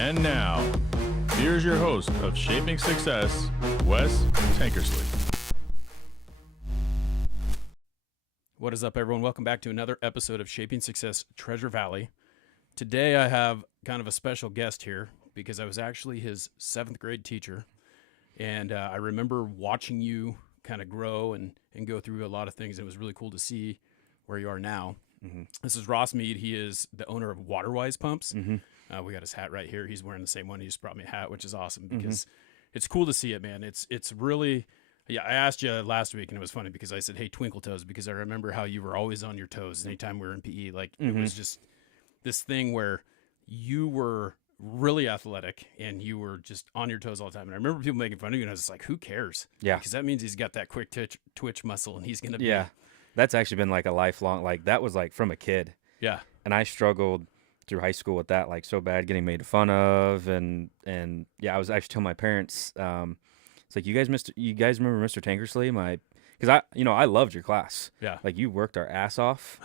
And now, here's your host of Shaping Success, Wes Tankersley. What is up, everyone? Welcome back to another episode of Shaping Success Treasure Valley. Today I have kind of a special guest here because I was actually his 7th grade teacher, and I remember watching you kind of grow and go through a lot of things. It was really cool to see where you are now. Mm-hmm. This is Ross Meade. He is the owner of Waterwise Pumps. Mm-hmm. We got his hat right here. He's wearing the same one. He just brought me a hat, which is awesome because it's cool to see it, man. It's really, yeah, I asked you last week, and it was funny because I said, hey, twinkle toes, because I remember how you were always on your toes anytime we were in PE. Like, it was just this thing where you were really athletic and you were just on your toes all the time. And I remember people making fun of you, and I was just like, who cares? Yeah. Because that means he's got that quick twitch muscle, and he's going to be. Yeah. That's actually been like a lifelong, like that was like from a kid. Yeah. And I struggled through high school with that, like so bad, getting made fun of. And yeah, I was actually telling my parents, it's like, you guys remember Mr. Tankersley? Because I loved your class. Yeah. Like, you worked our ass off.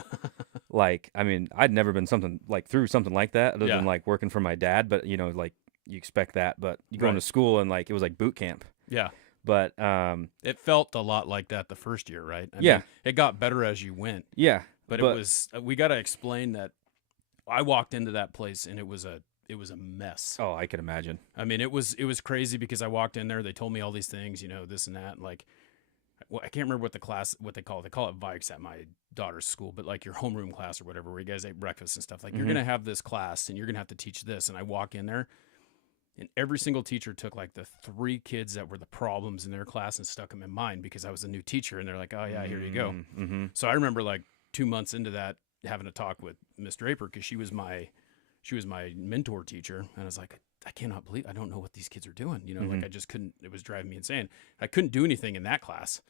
Like, I mean, I'd never been through something like that other than like working for my dad, but like you expect that, but you go into school and like, it was like boot camp. Yeah. But it felt a lot like that the first year, right? I mean, it got better as you went. Yeah. But it was, we got to explain that I walked into that place and it was a mess. Oh, I can imagine. I mean, it was crazy because I walked in there, they told me all these things, this and that. And like, well, I can't remember what they call it. They call it Vikes at my daughter's school, but like your homeroom class or whatever, where you guys ate breakfast and stuff. Like, you're going to have this class and you're going to have to teach this. And I walk in there, and every single teacher took like the 3 kids that were the problems in their class and stuck them in mine because I was a new teacher. And they're like, oh yeah, here you go. Mm-hmm. So I remember like 2 months into that, having a talk with Miss Draper, because she was my mentor teacher. And I was like, I cannot believe, I don't know what these kids are doing. Like I just couldn't, it was driving me insane. I couldn't do anything in that class.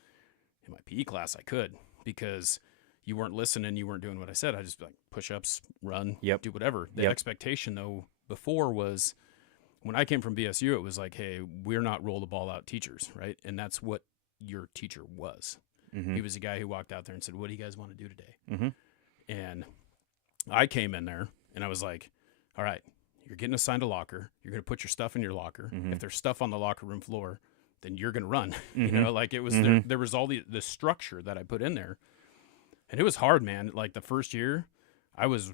In my PE class, I could, because you weren't listening. You weren't doing what I said. I just like push-ups, run, do whatever. The expectation though before was, when I came from BSU, it was like, hey, we're not roll the ball out teachers, right? And that's what your teacher was. Mm-hmm. He was the guy who walked out there and said, what do you guys want to do today? Mm-hmm. And I came in there and I was like, all right, you're getting assigned a locker. You're going to put your stuff in your locker. Mm-hmm. If there's stuff on the locker room floor, then you're going to run. Mm-hmm. Like it was, there was all the structure that I put in there. And it was hard, man. Like the first year, I was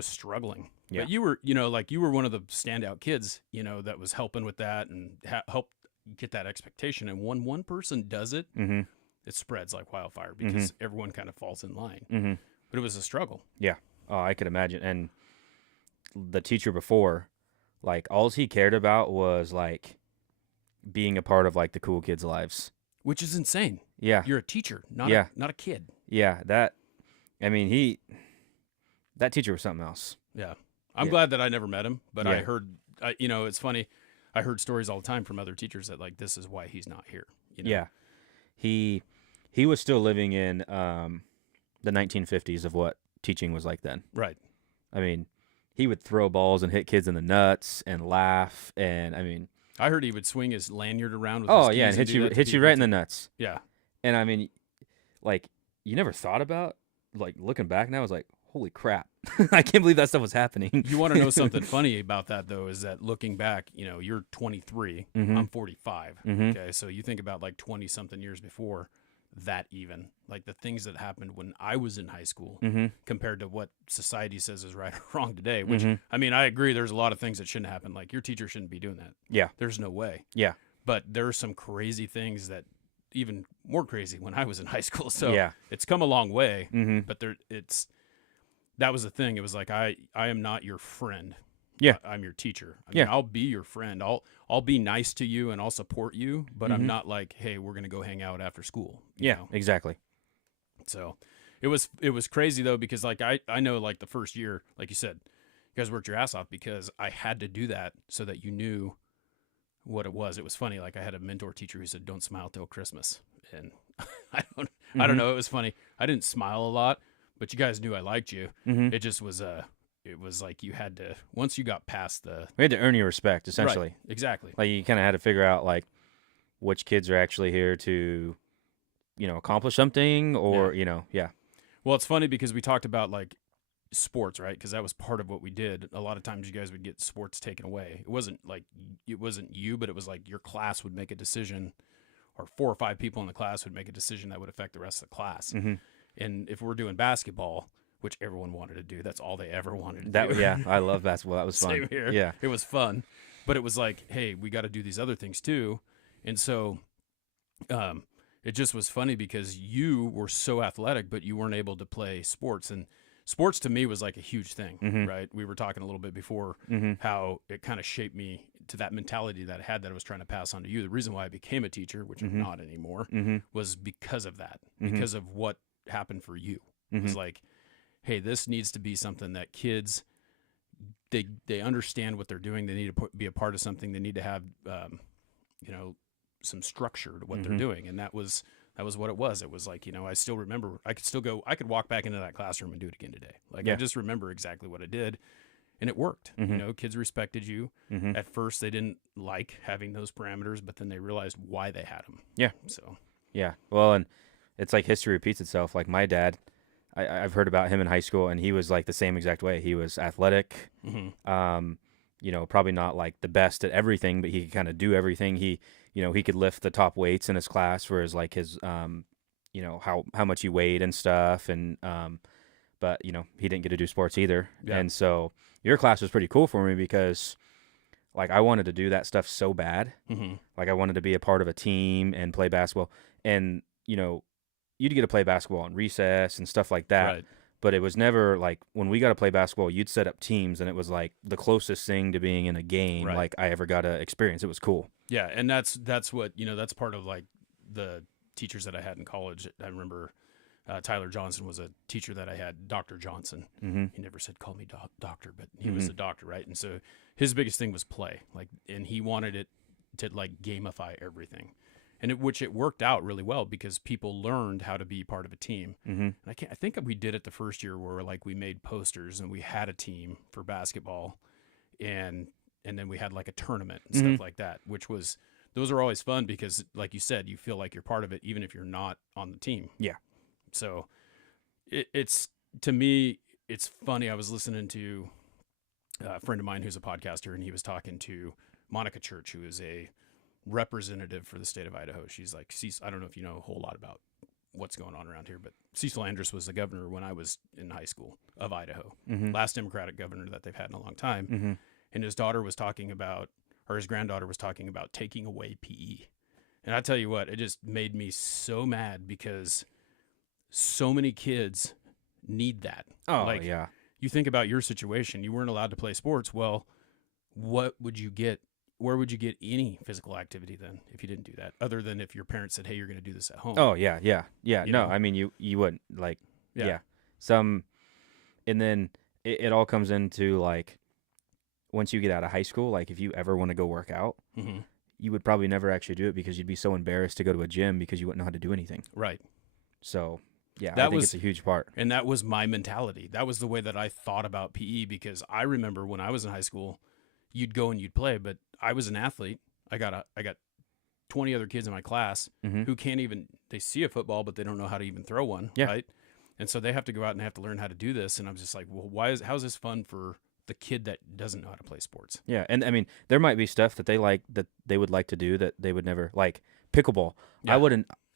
struggling. Yeah. But you were, you were one of the standout kids, that was helping with that and help get that expectation. And when one person does it, it spreads like wildfire because everyone kind of falls in line. Mm-hmm. But it was a struggle. Yeah. Oh, I could imagine. And the teacher before, like, all he cared about was like being a part of like the cool kids' lives, which is insane. Yeah. You're a teacher, not a kid. Yeah. That teacher was something else. Yeah. I'm glad that I never met him, but I heard, it's funny. I heard stories all the time from other teachers that like, this is why he's not here. Yeah. He was still living in the 1950s of what teaching was like then. Right. I mean, he would throw balls and hit kids in the nuts and laugh. And I mean, I heard he would swing his lanyard around with his and hit you right in the nuts. Yeah. And I mean, like, you never thought about, like, looking back now, I was like, holy crap. I can't believe that stuff was happening. You want to know something funny about that, though, is that looking back, you're 23, I'm 45. Okay, so you think about like 20-something years before that, even like the things that happened when I was in high school compared to what society says is right or wrong today, which, I mean, I agree there's a lot of things that shouldn't happen. Like, your teacher shouldn't be doing that. Yeah. There's no way. Yeah. But there are some crazy things that even more crazy when I was in high school. So it's come a long way, but that was the thing. It was like, I am not your friend. Yeah. I'm your teacher. I mean, I'll be your friend. I'll be nice to you and I'll support you, but I'm not like, hey, we're going to go hang out after school. You know? Exactly. So it was crazy though, because like, I know like the first year, like you said, you guys worked your ass off because I had to do that so that you knew what it was. It was funny. Like, I had a mentor teacher who said, don't smile till Christmas. And I don't know. It was funny. I didn't smile a lot, but you guys knew I liked you. It just was, it was like you had to, once you got past we had to earn your respect, essentially. Right, exactly. Like, you kind of had to figure out like which kids are actually here to, accomplish something or, Well, it's funny because we talked about like sports, right? Because that was part of what we did. A lot of times you guys would get sports taken away. It wasn't you, but it was like your class would make a decision, or 4 or 5 people in the class would make a decision that would affect the rest of the class. Mm-hmm. And if we're doing basketball, which everyone wanted to do, that's all they ever wanted to That do. yeah, I love basketball. That was fun. Same here. Yeah. It was fun, but it was like, hey, we got to do these other things too. And so, it just was funny because you were so athletic, but you weren't able to play sports. And sports to me was like a huge thing, right? We were talking a little bit before how it kind of shaped me to that mentality that I had that I was trying to pass on to you. The reason why I became a teacher, which I'm not anymore, was because of that, because of what happened for you. It was like, hey, this needs to be something that kids, they understand what they're doing. They need to be a part of something. They need to have, some structure to what they're doing. And that was what it was. It was like, I still remember, I could walk back into that classroom and do it again today. Like, I just remember exactly what I did, and it worked. Kids respected you. At first they didn't like having those parameters, but then they realized why they had them. Yeah. So, yeah. Well, and it's like history repeats itself. Like my dad, I've heard about him in high school, and he was like the same exact way. He was athletic, probably not like the best at everything, but he could kind of do everything. He could lift the top weights in his class, whereas like his, how much he weighed and stuff. And, but he didn't get to do sports either. Yeah. And so your class was pretty cool for me because like I wanted to do that stuff so bad. Like I wanted to be a part of a team and play basketball, and, you'd get to play basketball in recess and stuff like that. Right. But it was never like when we got to play basketball, you'd set up teams, and it was like the closest thing to being in a game like I ever got to experience. It was cool. Yeah, and that's what that's part of like the teachers that I had in college. I remember Tyler Johnson was a teacher that I had, Dr. Johnson. He never said call me doctor, but he was a doctor, right? And so his biggest thing was play, and he wanted it to like gamify everything. And which it worked out really well because people learned how to be part of a team. And I think we did it the first year where like we made posters and we had a team for basketball, and then we had like a tournament and stuff like that, those are always fun because like you said, you feel like you're part of it even if you're not on the team. Yeah. So it's, to me, it's funny. I was listening to a friend of mine who's a podcaster, and he was talking to Monica Church, who is a representative for the state of Idaho. She's like, I don't know if you know a whole lot about what's going on around here, but Cecil Andrus was the governor when I was in high school of Idaho, last Democratic governor that they've had in a long time. And his daughter was talking about, or his granddaughter was talking about taking away PE. And I tell you what, it just made me so mad because so many kids need that. Oh, yeah. You think about your situation, you weren't allowed to play sports. Well, what would you get? Where would you get any physical activity then if you didn't do that? Other than if your parents said, hey, you're going to do this at home. Oh, yeah. No, know? I mean, you wouldn't like, and then it all comes into like, once you get out of high school, like if you ever want to go work out, you would probably never actually do it because you'd be so embarrassed to go to a gym because you wouldn't know how to do anything. Right. So, yeah, I think it's a huge part. And that was my mentality. That was the way that I thought about PE because I remember when I was in high school, you'd go and you'd play, but I was an athlete. I got 20 other kids in my class who can't even, they see a football, but they don't know how to even throw one. Yeah. Right. And so they have to go out and have to learn how to do this. And I'm just like, well, how's this fun for the kid that doesn't know how to play sports? Yeah. And I mean, there might be stuff that they would like to do that they would never, like pickleball. Yeah.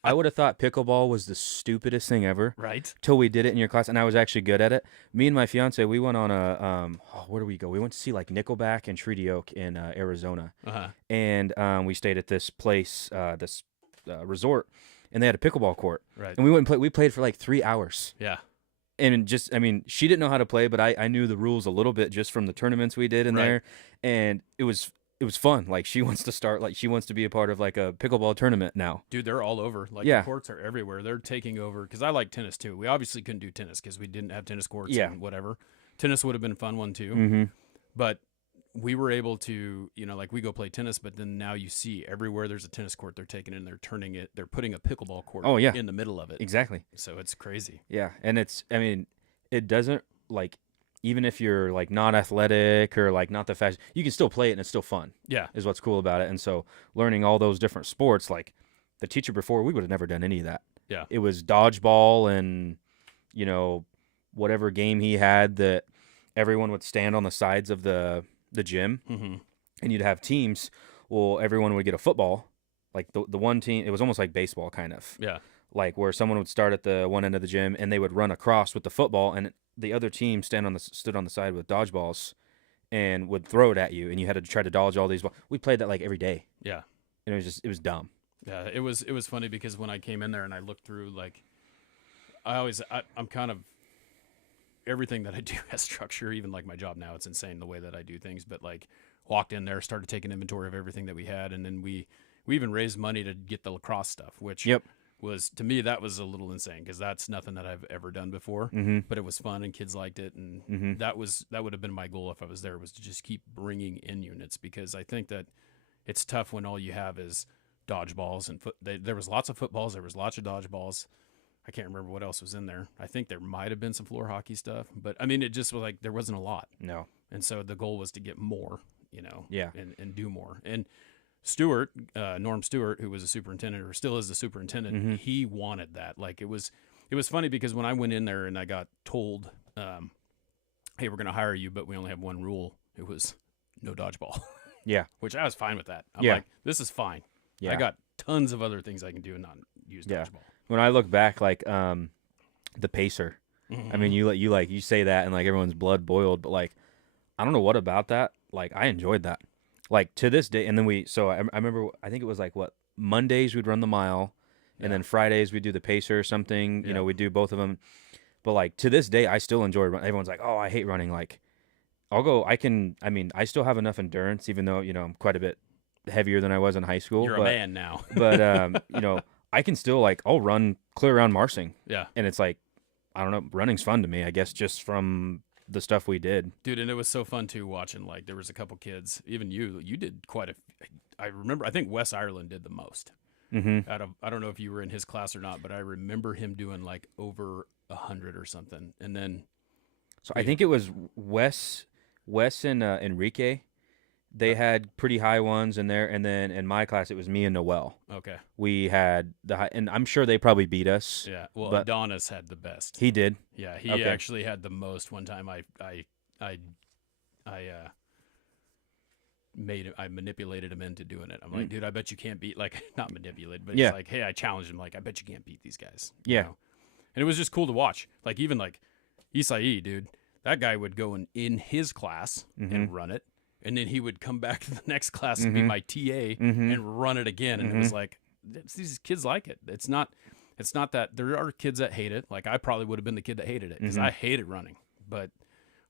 I would have thought pickleball was the stupidest thing ever. Right. Till we did it in your class, and I was actually good at it. Me and my fiance, we went on a where do we go? We went to see like Nickelback and Treaty Oak in Arizona, and we stayed at this place, this resort, and they had a pickleball court. Right. And we went and played. We played for like 3 hours. Yeah. And just, I mean, she didn't know how to play, but I knew the rules a little bit just from the tournaments we did in there, and it was fun. Like she wants to be a part of like a pickleball tournament now. Dude, they're all over. Like the courts are everywhere. They're taking over because I like tennis too. We obviously couldn't do tennis because we didn't have tennis courts and whatever. Tennis would have been a fun one too. But we were able to, like we go play tennis, but then now you see everywhere there's a tennis court, they're taking it and they're putting a pickleball court in the middle of it. Exactly. So it's crazy. Yeah. And it doesn't like, even if you're like not athletic or like not the fast, you can still play it and it's still fun. Yeah. Is what's cool about it. And so learning all those different sports, like the teacher before, we would have never done any of that. Yeah. It was dodgeball and, whatever game he had that everyone would stand on the sides of the gym, and you'd have teams. Well, everyone would get a football, like the one team. It was almost like baseball, kind of. Yeah. Like where someone would start at the one end of the gym, and they would run across with the football, and the other team stood on the side with dodgeballs, and would throw it at you, and you had to try to dodge all these balls. We played that like every day. Yeah. And it was dumb. Yeah, it was funny because when I came in there and I looked through, like, I'm kind of, everything that I do has structure. Even like my job now, it's insane the way that I do things. But like, walked in there, started taking inventory of everything that we had, and then we even raised money to get the lacrosse stuff, which was, to me, that was a little insane because that's nothing that I've ever done before. But it was fun and kids liked it, and that would have been my goal if I was there, was to just keep bringing in units, because I think that it's tough when all you have is dodgeballs and there was lots of footballs, there was lots of dodgeballs. I can't remember what else was in there. I think there might have been some floor hockey stuff, but I mean, it just was like there wasn't a lot. No. And so the goal was to get more, Yeah. and do more. And Stewart, Norm Stewart, who was a superintendent, or still is the superintendent, he wanted that. Like, it was funny because when I went in there and I got told, hey, we're going to hire you, but we only have one rule. It was no dodgeball. Yeah. Which I was fine with that. I'm Yeah. like, this is fine. Yeah. I got tons of other things I can do and not use Yeah. dodgeball. When I look back, like the pacer, I mean, you say that and like everyone's blood boiled, but like, I don't know what about that. Like, I enjoyed that. Like, to this day, and then I remember, I think it was like, what, Mondays we'd run the mile, and then Fridays we'd do the pacer or something. You know, we'd do both of them. But like, to this day, I still enjoy running. Everyone's like, oh, I hate running. Like, I still have enough endurance, even though, I'm quite a bit heavier than I was in high school. You're a man now. But, I can still, like, I'll run clear around Marsing. Yeah. And it's like, I don't know, running's fun to me, I guess, just from the stuff we did. Dude, and it was so fun, too, watching, like, there was a couple kids, even you did quite I remember, I think Wes Ireland did the most. I don't know if you were in his class or not, but I remember him doing, like, over 100 or something. And then. So I think it was Wes and Enrique. They had pretty high ones in there, and then in my class it was me and Noel. Okay. We had the high, and I'm sure they probably beat us. Yeah. Well, but Adonis had the best. He did. Yeah, he actually had the most. One time I manipulated him into doing it. I'm like, dude, I bet you can't beat, like, not manipulated, but it's like, hey, I challenged him, like, I bet you can't beat these guys. Yeah. And it was just cool to watch. Like, even like Isai, dude, that guy would go in his class and run it. And then he would come back to the next class and be my TA and run it again. And it was like, these kids like it. It's not that there are kids that hate it. Like, I probably would have been the kid that hated it because I hated running. But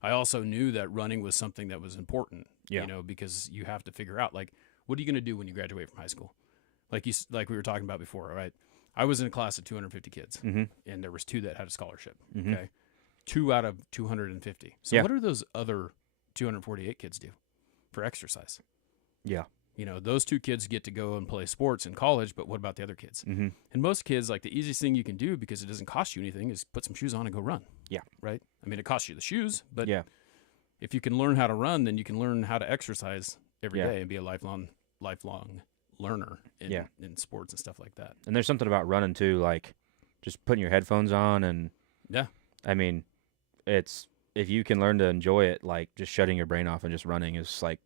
I also knew that running was something that was important, because you have to figure out, like, what are you going to do when you graduate from high school? Like we were talking about before, right? I was in a class of 250 kids, and there was 2 that had a scholarship, okay? 2 out of 250. So what are those other 248 kids do for exercise? Yeah. Those 2 kids get to go and play sports in college, but what about the other kids? And most kids, like, the easiest thing you can do, because it doesn't cost you anything, is put some shoes on and go run. Yeah. Right? I mean, it costs you the shoes, but if you can learn how to run, then you can learn how to exercise every day and be a lifelong learner in sports and stuff like that. And there's something about running too, like just putting your headphones on, and I mean, it's, if you can learn to enjoy it, like just shutting your brain off and just running is like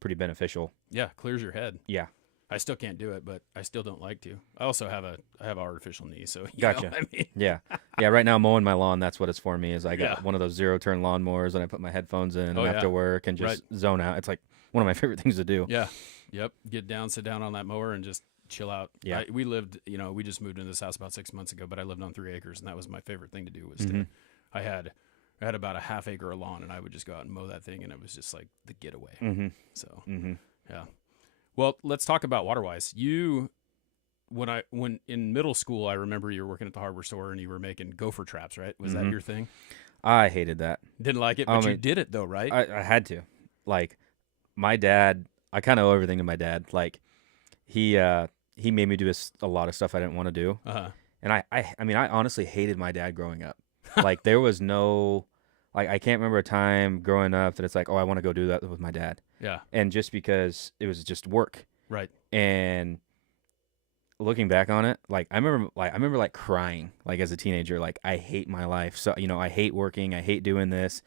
pretty beneficial. Yeah, clears your head. Yeah. I still can't do it, but I still don't like to. I also have an artificial knee, so you gotcha. know what I mean? Yeah. Right now mowing my lawn, that's what it's for me. Is I got one of those 0-turn lawnmowers, and I put my headphones in after work and just zone out. It's like one of my favorite things to do. Yeah. Yep. Get down, sit down on that mower, and just chill out. Yeah. We lived, we just moved into this house about 6 months ago, but I lived on 3 acres, and that was my favorite thing to do. Was to, I had about a half acre of lawn, and I would just go out and mow that thing, and it was just like the getaway. So yeah. Well, let's talk about Waterwise. When in middle school, I remember you were working at the hardware store and you were making gopher traps, right? Was that your thing? I hated that. Didn't like it, but you did it though, right? I had to. Like, my dad, I kind of owe everything to my dad. Like, he made me do a lot of stuff I didn't want to do. And I mean, I honestly hated my dad growing up. Like, there was no, like, I can't remember a time growing up that it's like, oh, I want to go do that with my dad. Yeah. And just because it was just work. Right. And looking back on it, like I remember like crying like as a teenager, like I hate my life. So, I hate working, I hate doing this.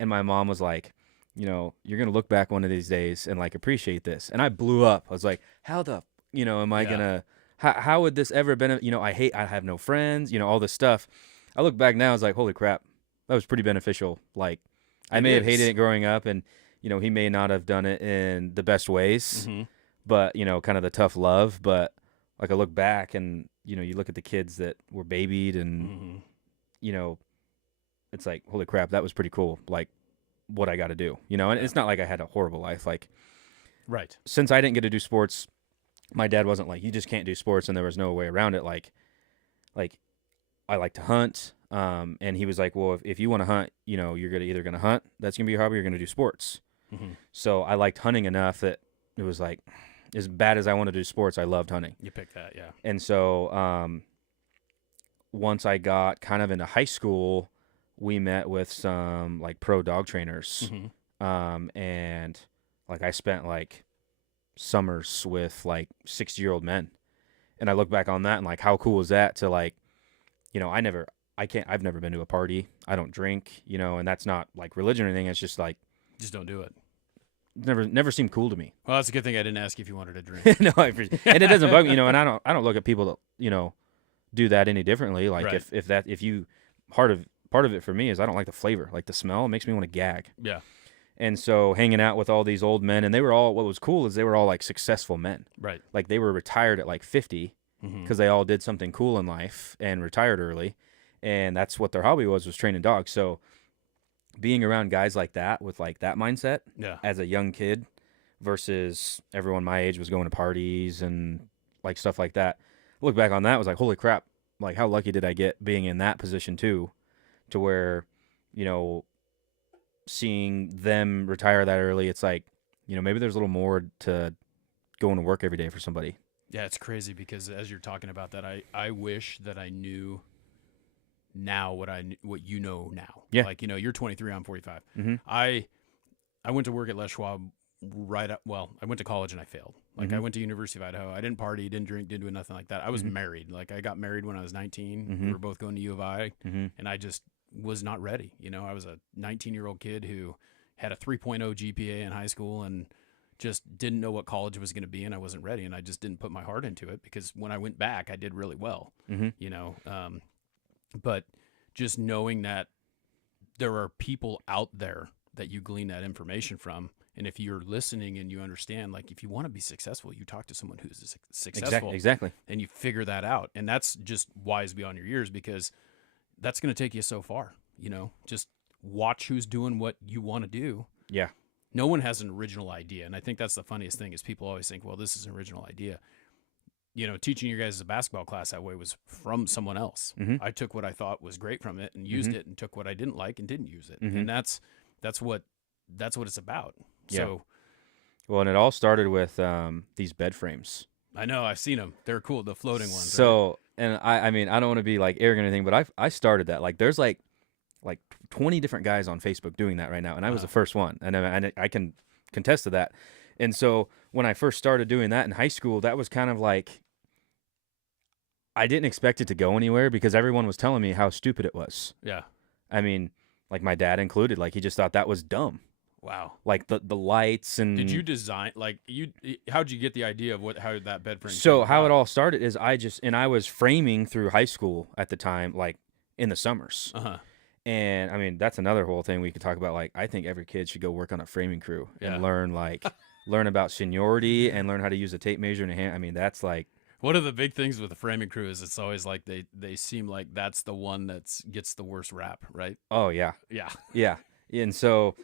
And my mom was like, you're going to look back one of these days and like appreciate this. And I blew up. I was like, how the, am I going to, how would this ever been, I have no friends, all this stuff. I look back now, I was like, holy crap, that was pretty beneficial. Like I may have hated it growing up, and, he may not have done it in the best ways, but, kind of the tough love. But like I look back and, you look at the kids that were babied and, it's like, holy crap, that was pretty cool. Like what I got to do, and it's not like I had a horrible life. Like, right. Since I didn't get to do sports, my dad wasn't like, you just can't do sports, and there was no way around it. Like I like to hunt. And he was like, well, if you want to hunt, you're either going to hunt, that's going to be your hobby, or you're going to do sports. So I liked hunting enough that it was like, as bad as I wanted to do sports, I loved hunting. You picked that, yeah. And so once I got kind of into high school, we met with some like pro dog trainers. And like I spent like summers with like 60-year-old men. And I look back on that and like, how cool is that to like, I've never been to a party. I don't drink, and that's not like religion or anything. It's just like, just don't do it. Never seemed cool to me. Well, that's a good thing I didn't ask you if you wanted to drink. No, and it doesn't bug me, and I don't look at people that, do that any differently. Like right. if you part of it for me is I don't like the flavor, like the smell. It makes me want to gag. Yeah. And so hanging out with all these old men, and what was cool is they were all like successful men. Right. Like they were retired at like 50 because they all did something cool in life and retired early. And that's what their hobby was training dogs. So being around guys like that with like that mindset as a young kid versus everyone my age was going to parties and like stuff like that. Look back on that, was like, holy crap, like how lucky did I get being in that position too, to where, seeing them retire that early, it's like, maybe there's a little more to going to work every day for somebody. Yeah, it's crazy because as you're talking about that, I wish that I knew now what you know now. Yeah. Like, you're 23, I'm 45. I went to work at Les Schwab I went to college and I failed. Like I went to University of Idaho. I didn't party, didn't drink, didn't do nothing like that. I was married. Like I got married when I was 19. We were both going to U of I, and I just was not ready. I was a 19-year-old kid who had a 3.0 GPA in high school and just didn't know what college was going to be, and I wasn't ready, and I just didn't put my heart into it because when I went back, I did really well. But just knowing that there are people out there that you glean that information from, and if you're listening and you understand, like if you want to be successful, you talk to someone who's successful, exactly, and you figure that out, and that's just wise beyond your years because that's going to take you so far. Just watch who's doing what you want to do. Yeah. No one has an original idea, and I think that's the funniest thing is people always think, well, this is an original idea. Teaching you guys a basketball class that way was from someone else. I took what I thought was great from it and used it, and took what I didn't like and didn't use it. And that's what it's about. Yeah. So, well, and it all started with these bed frames. I know, I've seen them. They're cool, the floating ones. So, right? And I mean, I don't want to be like arrogant or anything, but I started that. Like, there's like 20 different guys on Facebook doing that right now, and I was the first one, and I can contest to that. And so when I first started doing that in high school, that was kind of like, I didn't expect it to go anywhere because everyone was telling me how stupid it was. Yeah. I mean, like my dad included, like he just thought that was dumb. Wow. Like the lights and. Did you design how'd you get the idea of how that bed frame? So how it all started is I was framing through high school at the time, like in the summers. And I mean, that's another whole thing we could talk about. Like, I think every kid should go work on a framing crew and learn about seniority and learn how to use a tape measure and a hand. I mean, that's like. One of the big things with the framing crew is it's always like they seem like that's the one that gets the worst rap, right? Oh yeah. Yeah. Yeah. And so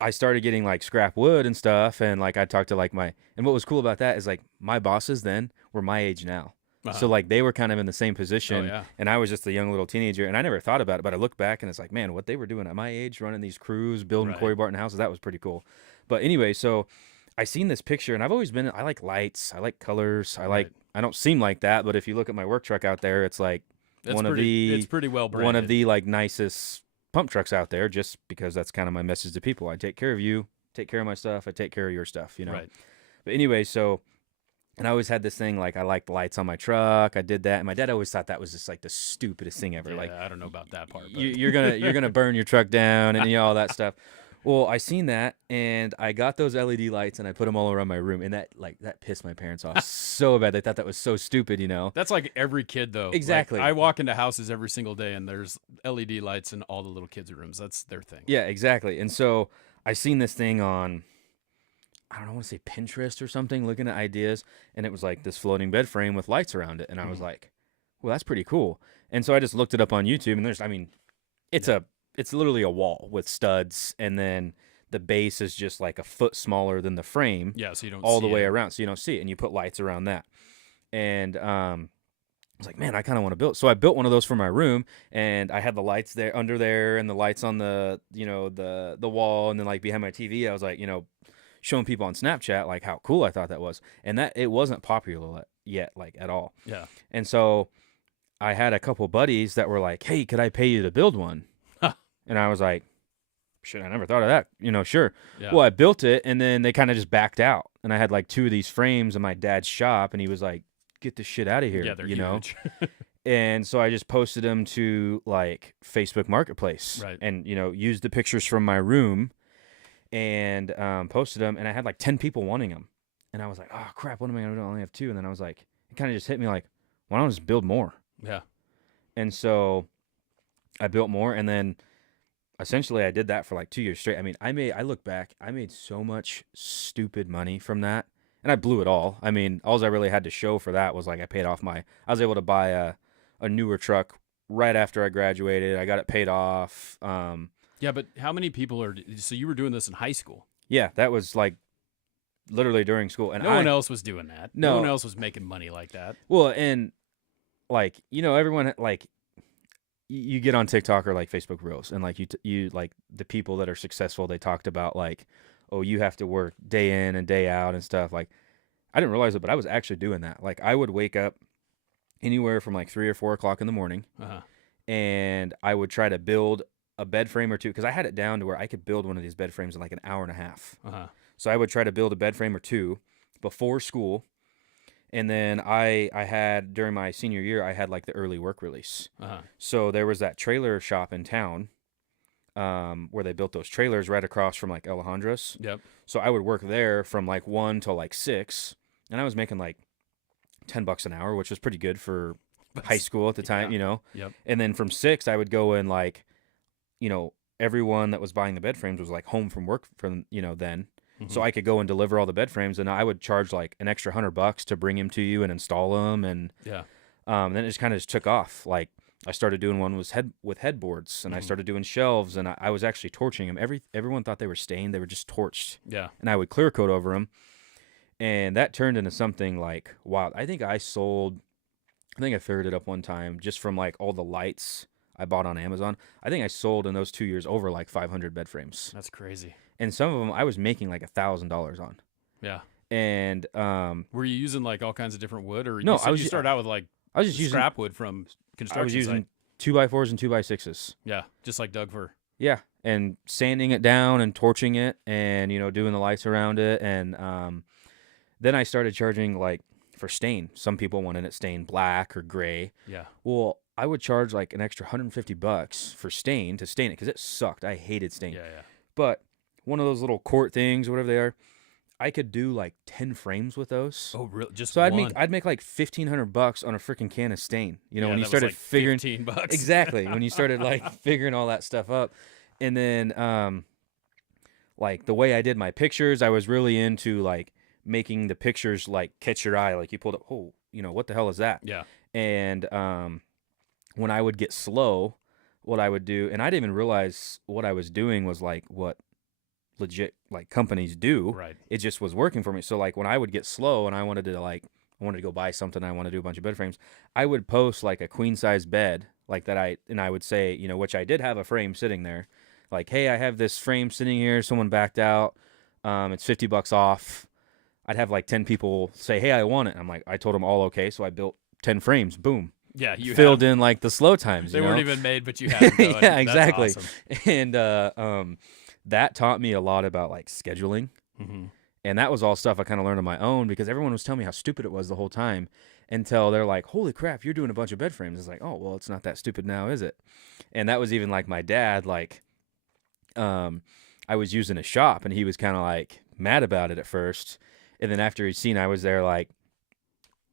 I started getting like scrap wood and stuff, and like I talked to like and what was cool about that is like my bosses then were my age now. So like they were kind of in the same position, and I was just a young little teenager, and I never thought about it, but I look back and it's like, man, what they were doing at my age, running these crews, building Corey Barton houses, that was pretty cool. But anyway, so I seen this picture, and I've always been, I like lights, I like colors, I don't seem like that, but if you look at my work truck out there, it's like it's pretty well branded. One of the like nicest pump trucks out there, just because that's kind of my message to people. I take care of you, take care of my stuff, I take care of your stuff, Right. But anyway, so And I always had this thing, like, I liked lights on my truck. I did that. And my dad always thought that was just like the stupidest thing ever. Yeah, Like, I don't know about that part. But. you're gonna burn your truck down and all that stuff. Well, I seen that, and I got those LED lights, and I put them all around my room, and that pissed my parents off so bad. They thought that was so stupid, That's like every kid, though. Exactly. Like, I walk into houses every single day, and there's LED lights in all the little kids' rooms. That's their thing. Yeah, exactly. And so I seen this thing on, I don't want to say Pinterest or something, looking at ideas, and it was like this floating bed frame with lights around it, and I was like, well, that's pretty cool. And so I just looked it up on YouTube, and it's literally a wall with studs, and then the base is just like a foot smaller than the frame. Yeah, so you don't all see the way it. around, so you don't see it, and you put lights around that. And I was like, man, I kind of want to build. So I built one of those for my room, and I had the lights there under there, and the lights on the the wall, and then like behind my TV, I was like, showing people on Snapchat like how cool I thought that was, and that it wasn't popular yet, like at all. Yeah. And so I had a couple buddies that were like, hey, could I pay you to build one? And I was like, shit, I never thought of that. Sure. Yeah. Well, I built it, and then they kind of just backed out. And I had like 2 of these frames in my dad's shop, and he was like, get this shit out of here. Yeah, they're huge. And so I just posted them to like Facebook Marketplace. Right. And, used the pictures from my room and posted them. And I had like 10 people wanting them. And I was like, oh, crap, what am I going to do? I only have 2. And then I was like, it kind of just hit me like, why don't I just build more? Yeah. And so I built more, and then essentially I did that for like 2 years straight. I mean, I look back, I made so much stupid money from that, and I blew it all. I mean, all I really had to show for that was like I was able to buy a newer truck right after I graduated. I got it paid off. Yeah, but how many people so you were doing this in high school? Yeah, that was like literally during school. And no one else was doing that. No one else was making money like that. Well, and like, everyone, like, you get on TikTok or like Facebook Reels, and like you like the people that are successful, they talked about like, oh, you have to work day in and day out and stuff. Like, I didn't realize it, but I was actually doing that. Like, I would wake up anywhere from like 3 or 4 o'clock in the morning, and I would try to build a bed frame or 2, because I had it down to where I could build one of these bed frames in like an hour and a half. So I would try to build a bed frame or 2 before school. And then I had, during my senior year, I had like the early work release. So there was that trailer shop in town where they built those trailers right across from like Alejandro's. Yep. So I would work there from like 1 till like 6, and I was making like $10 an hour, which was pretty good for high school at the time, Yep. And then from 6, I would go in like, everyone that was buying the bed frames was like home from work from, then. So I could go and deliver all the bed frames, and I would charge like an extra $100 to bring them to you and install them. And yeah, then it just kind of took off. Like, I started doing one with headboards, and I started doing shelves, and I was actually torching them. Everyone thought they were stained; they were just torched. Yeah, and I would clear coat over them, and that turned into something like wild. I think I figured it up one time just from like all the lights I bought on Amazon. I think I sold in those 2 years over like 500 bed frames. That's crazy. And some of them I was making like $1,000 on. Yeah. And were you using like all kinds of different wood, or no? You started out with like I was just using scrap wood from construction. I was using site. 2x4s and 2x6s. Yeah, just like Doug Fur. Yeah, and sanding it down and torching it, and doing the lights around it, and then I started charging like for stain. Some people wanted it stained black or gray. Yeah. Well, I would charge like an extra $150 for stain to stain it, because it sucked. I hated stain. Yeah. But one of those little quart things, whatever they are, I could do like 10 frames with those. Oh, really? Just so one? I'd make like $1,500 on a freaking can of stain. When you that started was like figuring $15. Exactly, when you started like figuring all that stuff up, and then like the way I did my pictures, I was really into like making the pictures like catch your eye. Like, you pulled up, oh, what the hell is that? Yeah. And when I would get slow, what I would do, and I didn't even realize what I was doing was like what legit like companies do. Right. It just was working for me. So like when I would get slow and I wanted to go buy something, I want to do a bunch of bed frames, I would post like a queen size bed like that, I would say, which I did have a frame sitting there, like, hey, I have this frame sitting here, someone backed out, it's $50 off. I'd have like 10 people say, hey, I want it. I'm like, I told them all okay, so I built 10 frames. Boom. Yeah, you filled in like the slow times. They weren't even made, but you had them. Yeah, exactly. That's awesome. And that taught me a lot about like scheduling. And that was all stuff I kind of learned on my own because everyone was telling me how stupid it was the whole time until they're like, holy crap, you're doing a bunch of bed frames. It's like, oh, well, it's not that stupid now, is it? And that was even like my dad, like, I was using a shop and he was kind of like mad about it at first. And then after he'd seen I was there like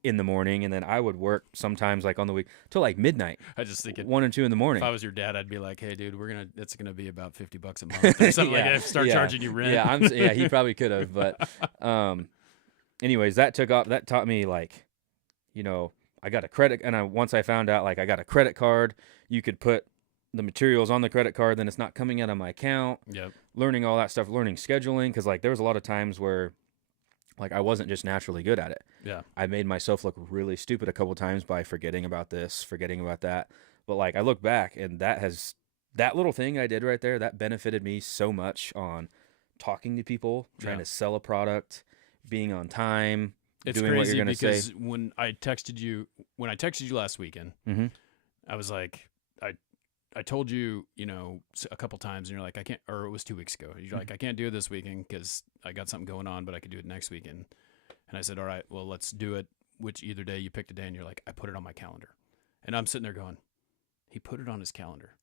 in the morning, and then I would work sometimes like on the week till like midnight. I just think 1 and 2 in the morning. If I was your dad, I'd be like, "Hey, dude, it's gonna be about $50 a month or something like that. Start charging you rent." Yeah, he probably could have, but anyways, that took off. That taught me like, I got a credit, and once I found out like I got a credit card, you could put the materials on the credit card, then it's not coming out of my account. Yep. Learning all that stuff, learning scheduling, because like there was a lot of times where like I wasn't just naturally good at it. Yeah. I made myself look really stupid a couple times by forgetting about this, forgetting about that. But like I look back and that little thing I did right there, that benefited me so much on talking to people, trying to sell a product, being on time, it's doing what you're going to say. Because when I texted you last weekend, I was like, I told you, a couple times, and you're like, I can't, or it was 2 weeks ago. You're like, I can't do it this weekend because I got something going on, but I could do it next weekend. And I said, all right, well, let's do it. Which either day you picked a day, and you're like, I put it on my calendar. And I'm sitting there going, he put it on his calendar.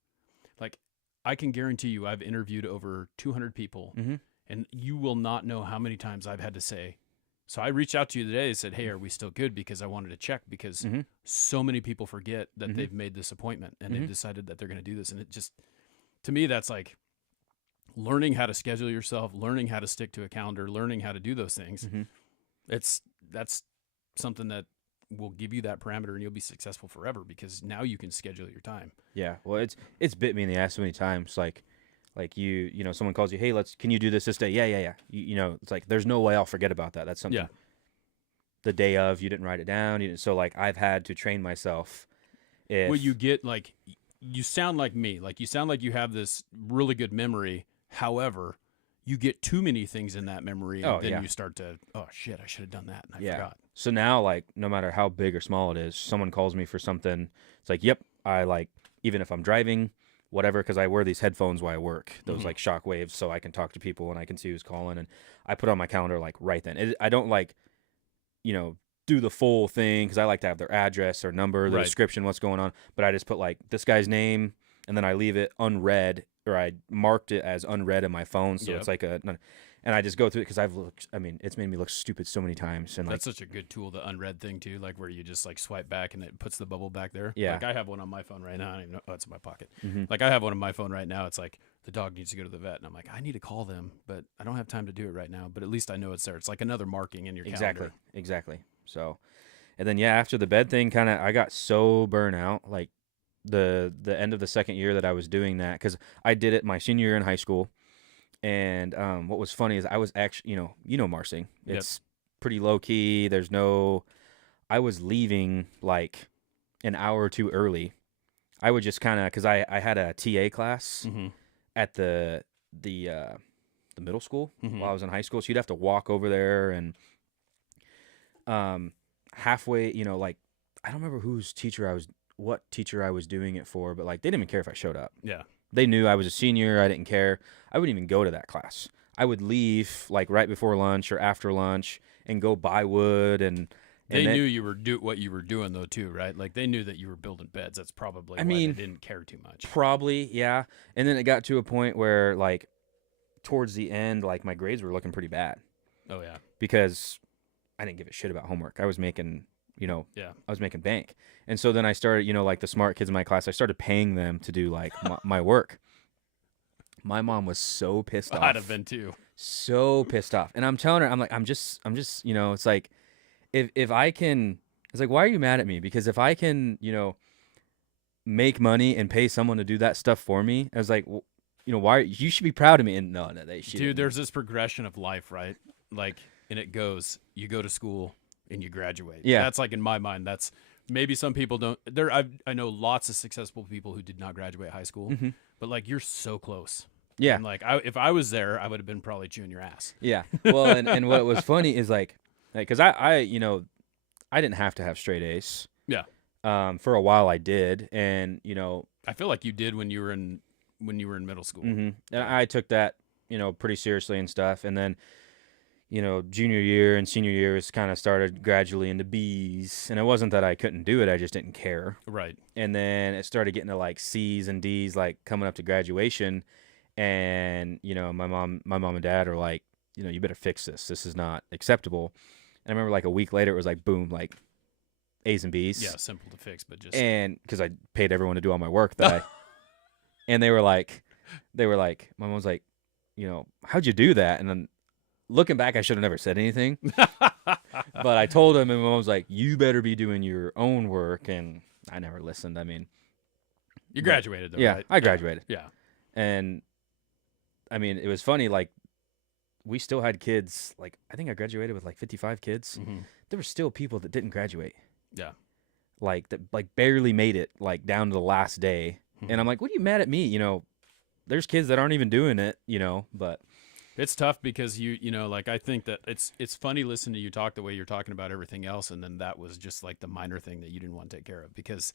Like, I can guarantee you, I've interviewed over 200 people, and you will not know how many times I've had to say. So I reached out to you today and said, hey, are we still good? Because I wanted to check, because so many people forget that they've made this appointment and they've decided that they're going to do this. And it just, to me, that's like learning how to schedule yourself, learning how to stick to a calendar, learning how to do those things. That's something that will give you that parameter, and you'll be successful forever because now you can schedule your time. Yeah. Well, it's bit me in the ass so many times. Like someone calls you, hey, can you do this day? Yeah. It's like, there's no way I'll forget about that. That's something the day of, you didn't write it down. So like I've had to train myself. Well, you get like, you sound like me. Like you sound like you have this really good memory. However, you get too many things in that memory, and then you start to, oh shit, I should have done that, and I forgot. So now, like, no matter how big or small it is, someone calls me for something, it's like, yep, I like, even if I'm driving, whatever, because I wear these headphones while I work, those like shock waves, so I can talk to people and I can see who's calling, and I put on my calendar like right then. I don't like, do the full thing, because I like to have their address or number, the description, what's going on, but I just put like this guy's name, and then I leave it unread, or I marked it as unread in my phone, so it's like and I just go through it, because it's made me look stupid so many times. And that's such a good tool, the unread thing too, like where you just like swipe back and it puts the bubble back there. Yeah. Like I have one on my phone right now. I don't even know. Oh, it's in my pocket. Like I have one on my phone right now. It's like the dog needs to go to the vet, and I'm like, I need to call them, but I don't have time to do it right now. But at least I know it's there. It's like another marking in your calendar. Exactly. So, and then after the bed thing, I got so burnt out, like the end of the second year that I was doing that, because I did it my senior year in high school. And what was funny is I was actually, Marsing. It's pretty low key. I was leaving like an hour or two early. I would just because I had a TA class at the middle school while I was in high school. So you'd have to walk over there, and halfway, like, I don't remember what teacher I was doing it for, but like they didn't even care if I showed up. Yeah. They knew I was a senior. I didn't care. I wouldn't even go to that class. I would leave like right before lunch or after lunch and go buy wood. And they knew you were what you were doing though too, right? Like they knew that you were building beds. That's probably why they didn't care too much. Probably, yeah. And then it got to a point where like towards the end, like my grades were looking pretty bad. Oh yeah. Because I didn't give a shit about homework. I was making I was making bank. And so then I started, like the smart kids in my class, I started paying them to do like my work. My mom was so pissed off. I'd have been too. So pissed off. And I'm telling her, I'm just, it's like, if I can, it's like, why are you mad at me? Because if I can, make money and pay someone to do that stuff for me, I was like, well, why, you should be proud of me. And no, they should. Dude, there's this progression of life, right? Like, and it goes, you go to school and you graduate. Yeah. That's like in my mind, that's maybe some people don't I know lots of successful people who did not graduate high school, but like you're so close. Yeah. And like if I was there, I would have been probably chewing your ass. Yeah. Well, and what was funny is like, cause I didn't have to have straight A's. Yeah. For a while I did. And, I feel like you did when you were in middle school. And I took that, pretty seriously and stuff. And then, junior year and senior year was kind of started gradually into B's, and it wasn't that I couldn't do it, I just didn't care. Right. And then it started getting to like C's and D's, like coming up to graduation, and my mom and dad are like, you better fix this. This is not acceptable. And I remember like a week later, it was like boom, like A's and B's. Yeah, simple to fix, but just And because I paid everyone to do all my work that and they were like, my mom was like, how'd you do that? And then looking back, I should have never said anything. But I told him, and my mom was like, you better be doing your own work. And I never listened. I mean, you graduated though, yeah, right? I graduated. Yeah. And I mean, it was funny. Like, we still had kids. Like, I think I graduated with like 55 kids. Mm-hmm. There were still people that didn't graduate. Yeah. Like, that like barely made it like down to the last day. Mm-hmm. And I'm like, what are you mad at me? There's kids that aren't even doing it, but it's tough because like I think that it's funny listening to you talk the way you're talking about everything else, and then that was just like the minor thing that you didn't want to take care of, because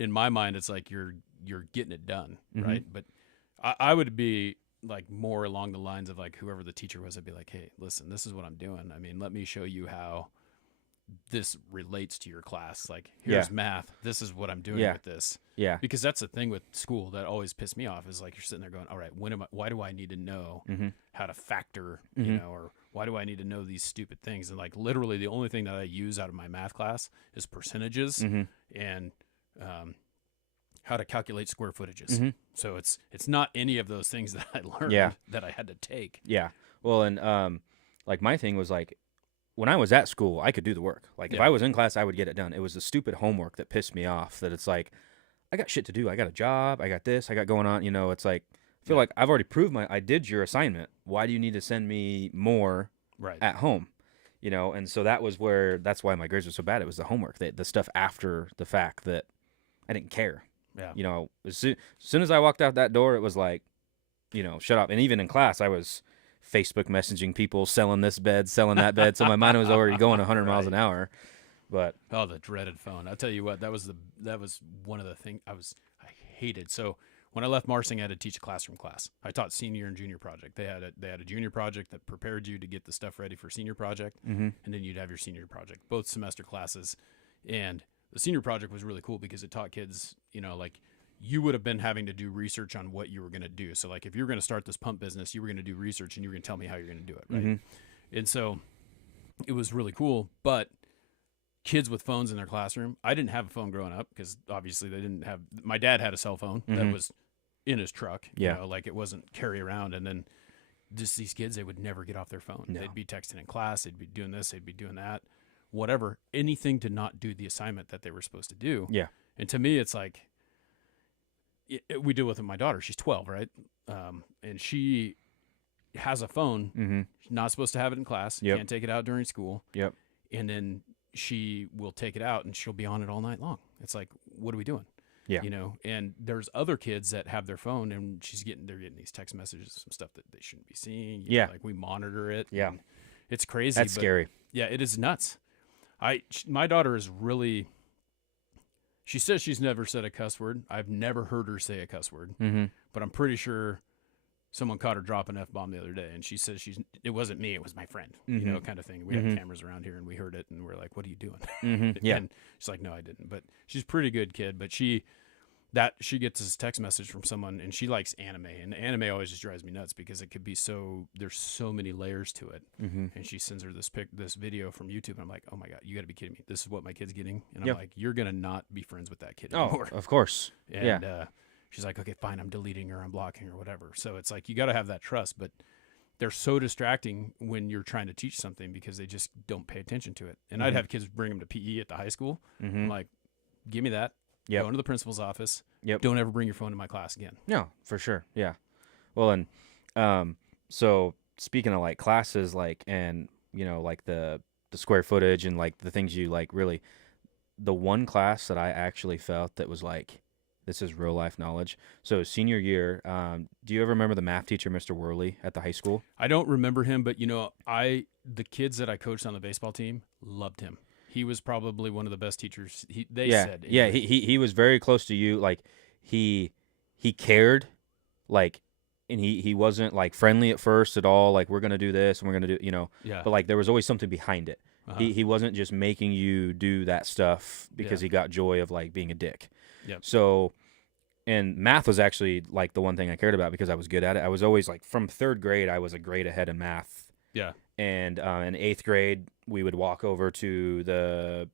in my mind it's like you're getting it done, mm-hmm. right? But I would be like more along the lines of like whoever the teacher was, I'd be like, hey, listen, this is what I'm doing. I mean, let me show you how this relates to your class. Like, here's math. This is what I'm doing with this. Yeah. Because that's the thing with school that always pissed me off, is like you're sitting there going, all right, why do I need to know mm-hmm. how to factor, mm-hmm. or why do I need to know these stupid things? And like literally the only thing that I use out of my math class is percentages mm-hmm. and how to calculate square footages. Mm-hmm. So it's not any of those things that I learned that I had to take. Yeah. Well, and like my thing was like, when I was at school, I could do the work. Like, if I was in class, I would get it done. It was the stupid homework that pissed me off, that it's like, I got shit to do. I got a job. I got this. I got going on. It's like, I feel like I've already proved I did your assignment. Why do you need to send me more at home? And so that's why my grades were so bad. It was the homework, the stuff after the fact that I didn't care. Yeah. As soon as I walked out that door, it was like, shut up. And even in class, I was Facebook messaging people, selling this bed, selling that bed. So my mind was already going 100 miles an hour. But the dreaded phone. I'll tell you what, that was one of the things I hated. So when I left Marsing, I had to teach a classroom class. I taught senior and junior project. They had a junior project that prepared you to get the stuff ready for senior project, mm-hmm. and then you'd have your senior project, both semester classes. And the senior project was really cool because it taught kids, like, you would have been having to do research on what you were going to do. So like if you were going to start this pump business, you were going to do research and you were going to tell me how you're going to do it. Right. Mm-hmm. And so it was really cool, but kids with phones in their classroom, I didn't have a phone growing up because obviously my dad had a cell phone mm-hmm. that was in his truck, yeah. Like it wasn't carry around. And then just these kids, they would never get off their phone. No. They'd be texting in class. They'd be doing this. They'd be doing that, whatever, anything to not do the assignment that they were supposed to do. Yeah. And to me, it's like, we deal with my daughter. She's 12, right? And she has a phone. Mm-hmm. She's not supposed to have it in class. Yep. Can't take it out during school. Yep. And then she will take it out and she'll be on it all night long. It's like, what are we doing? Yeah. And there's other kids that have their phone and they're getting these text messages, some stuff that they shouldn't be seeing. Like we monitor it. Yeah. It's crazy. That's scary. Yeah, it is nuts. My daughter is really, she says she's never said a cuss word. I've never heard her say a cuss word, mm-hmm. but I'm pretty sure someone caught her drop an F-bomb the other day, and she says it wasn't me, it was my friend, mm-hmm. Kind of thing. We mm-hmm. had cameras around here, and we heard it, and we're like, what are you doing? Mm-hmm. Yeah. And she's like, no, I didn't. But she's a pretty good kid, but she gets this text message from someone, and she likes anime, and anime always just drives me nuts because it could be there's so many layers to it. Mm-hmm. And she sends her this video from YouTube, and I'm like, oh my God, you got to be kidding me. This is what my kid's getting. And I'm like, you're going to not be friends with that kid anymore. Oh, of course. And she's like, okay, fine, I'm deleting her, I'm blocking her, whatever. So it's like, you got to have that trust, but they're so distracting when you're trying to teach something because they just don't pay attention to it. And mm-hmm. I'd have kids bring them to PE at the high school. Mm-hmm. I'm like, give me that. Yep. Go into the principal's office. Yep. Don't ever bring your phone to my class again. No, for sure. Yeah. Well, and so speaking of like classes, like, and like the square footage and like the things you like, really, the one class that I actually felt that was like, this is real life knowledge. So senior year, do you ever remember the math teacher, Mr. Worley, at the high school? I don't remember him, but the kids that I coached on the baseball team loved him. He was probably one of the best teachers. They said. Yeah, he was very close to you. Like he cared, like and he wasn't like friendly at first at all. Like, we're gonna do this and we're gonna do, Yeah. but like there was always something behind it. Uh-huh. He wasn't just making you do that stuff because Yeah. he got joy of like being a dick. Yep. So, and math was actually like the one thing I cared about because I was good at it. I was always like from 3rd grade, I was a grade ahead in math. Yeah. And in 8th grade, we would walk over to the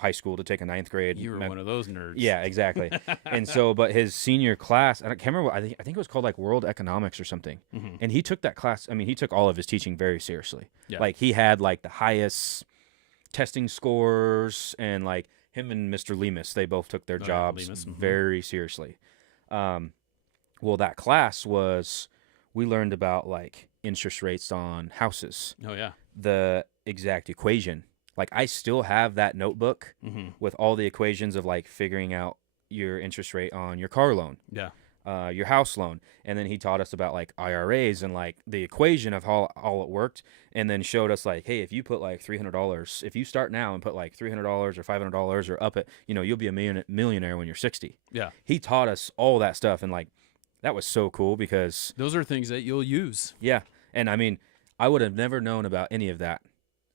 high school to take a 9th grade. You were one of those nerds. Yeah, exactly. And so, but his senior class, I can't remember. I think it was called like World Economics or something. Mhm. And he took that class. I mean, he took all of his teaching very seriously. Yeah. Like, he had like the highest testing scores, and like him and Mr. Lemus, they both took their yeah, jobs Lemus, mhm. very seriously. Well, that class was, we learned about like interest rates on houses, Oh yeah. the exact equation. Like, I still have that notebook Mhm. with all the equations of like figuring out your interest rate on your car loan, Yeah. your house loan. And then he taught us about like IRAs and like the equation of how all it worked, and then showed us like, hey, if you put like $300, if you start now and put like $300 or $500 or up it, you'll be a millionaire when you're 60. Yeah. He taught us all that stuff, and like that was so cool because Those are things that you'll use. yeah. And I mean, I would have never known about any of that,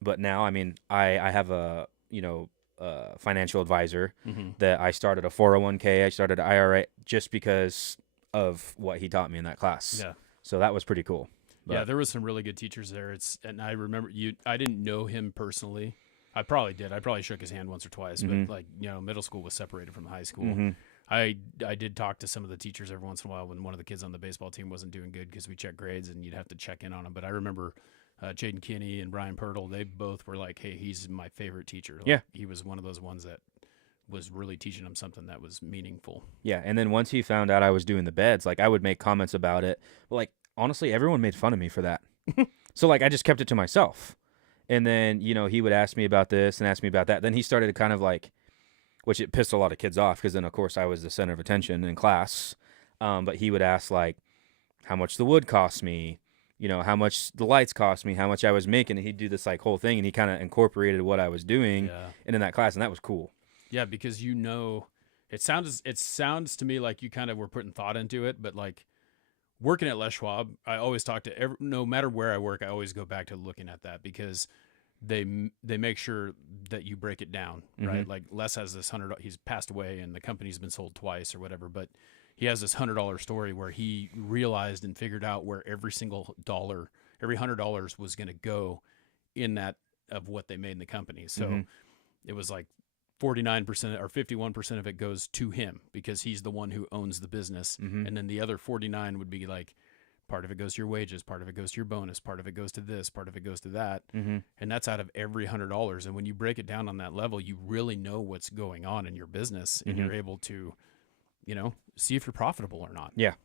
but now, I mean, I have a financial advisor Mhm. that I started a 401k, I started an IRA just because of what he taught me in that class. Yeah. So that was pretty cool. Yeah, But- there was some really good teachers there. And I remember I didn't know him personally. I probably did. I probably shook his hand once or twice, Mhm. but like, middle school was separated from high school. Mhm. I did talk to some of the teachers every once in a while when one of the kids on the baseball team wasn't doing good, because we checked grades and you'd have to check in on them. But I remember Jaden Kinney and Brian Pirtle, they both were like, hey, he's my favorite teacher. Like, Yeah. He was one of those ones that was really teaching them something that was meaningful. Yeah, and then once he found out I was doing the beds, like I would make comments about it. But like, honestly, everyone made fun of me for that. So like, I just kept it to myself. And then, he would ask me about this and ask me about that. Then he started to kind of like, which it pissed a lot of kids off, because then of course I was the center of attention in class. But he would ask like how much the wood cost me, how much the lights cost me, how much I was making. And he'd do this like whole thing, and he kind of incorporated what I was doing Yeah. into that class, and that was cool. Yeah, because it sounds to me like you kind of were putting thought into it, but like working at Les Schwab, I always talk to no matter where I work, I always go back to looking at that, because they make sure that you break it down, right? Mhm. Like Les has this he's passed away and the company's been sold twice or whatever, but he has this $100 story where he realized and figured out where every single dollar, every $100 was going to go in that of what they made in the company. So Mhm. it was like 49% or 51% of it goes to him because he's the one who owns the business. Mhm. And then the other 49 would be like, part of it goes to your wages, part of it goes to your bonus, part of it goes to this, part of it goes to that. Mhm. And that's out of every $100. And when you break it down on that level, you really know what's going on in your business, and Mhm. you're able to, see if you're profitable or not. Yeah.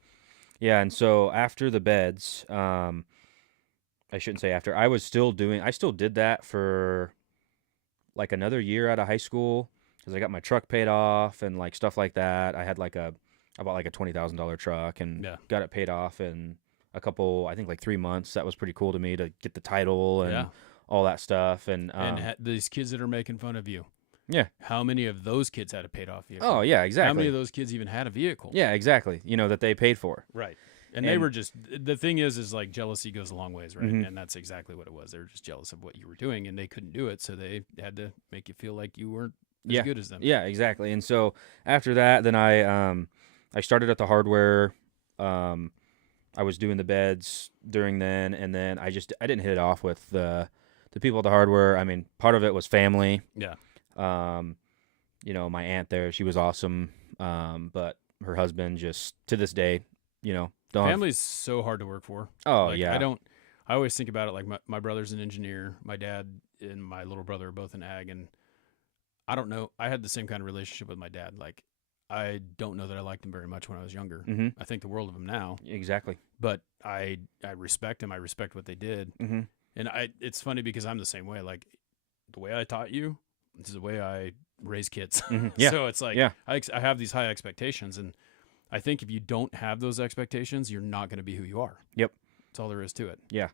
Yeah, and so after the beds, I shouldn't say after, I still did that for like another year out of high school, because I got my truck paid off and like stuff like that. I bought like a $20,000 truck and Yeah. got it paid off in a couple, I think like 3 months. That was pretty cool to me to get the title and Yeah. all that stuff. And, These kids that are making fun of you, yeah. how many of those kids had a paid off vehicle? Oh, yeah, How exactly. many of those kids even had a vehicle? Yeah, exactly. That they paid for. Right. And they And- were just, the thing is like jealousy goes a long ways, right? Mhm. And that's exactly what it was. They were just jealous of what you were doing, and they couldn't do it. So they had to make you feel like you weren't as Yeah. good as them. Yeah, exactly. And so after that, then I started at the hardware. I was doing the beds during then, and then I didn't hit it off with the people at the hardware. I mean, part of it was family. Yeah. My aunt there, she was awesome. But her husband, just to this day, don't have- Family's so hard to work for. Oh, Like, yeah. I always think about it like my brother's an engineer. My dad and my little brother are both in ag, and I don't know. I had the same kind of relationship with my dad. Like, I don't know that I liked him very much when I was younger. Mhm. I think the world of him now, Exactly. but I respect him. I respect what they did. Mhm. And it's funny because I'm the same way. Like, the way I taught you, this is the way I raise kids. Mhm. Yeah. So it's like, Yeah. I have these high expectations, and I think if you don't have those expectations, you're not going to be who you are. Yep. That's all there is to it. Yeah.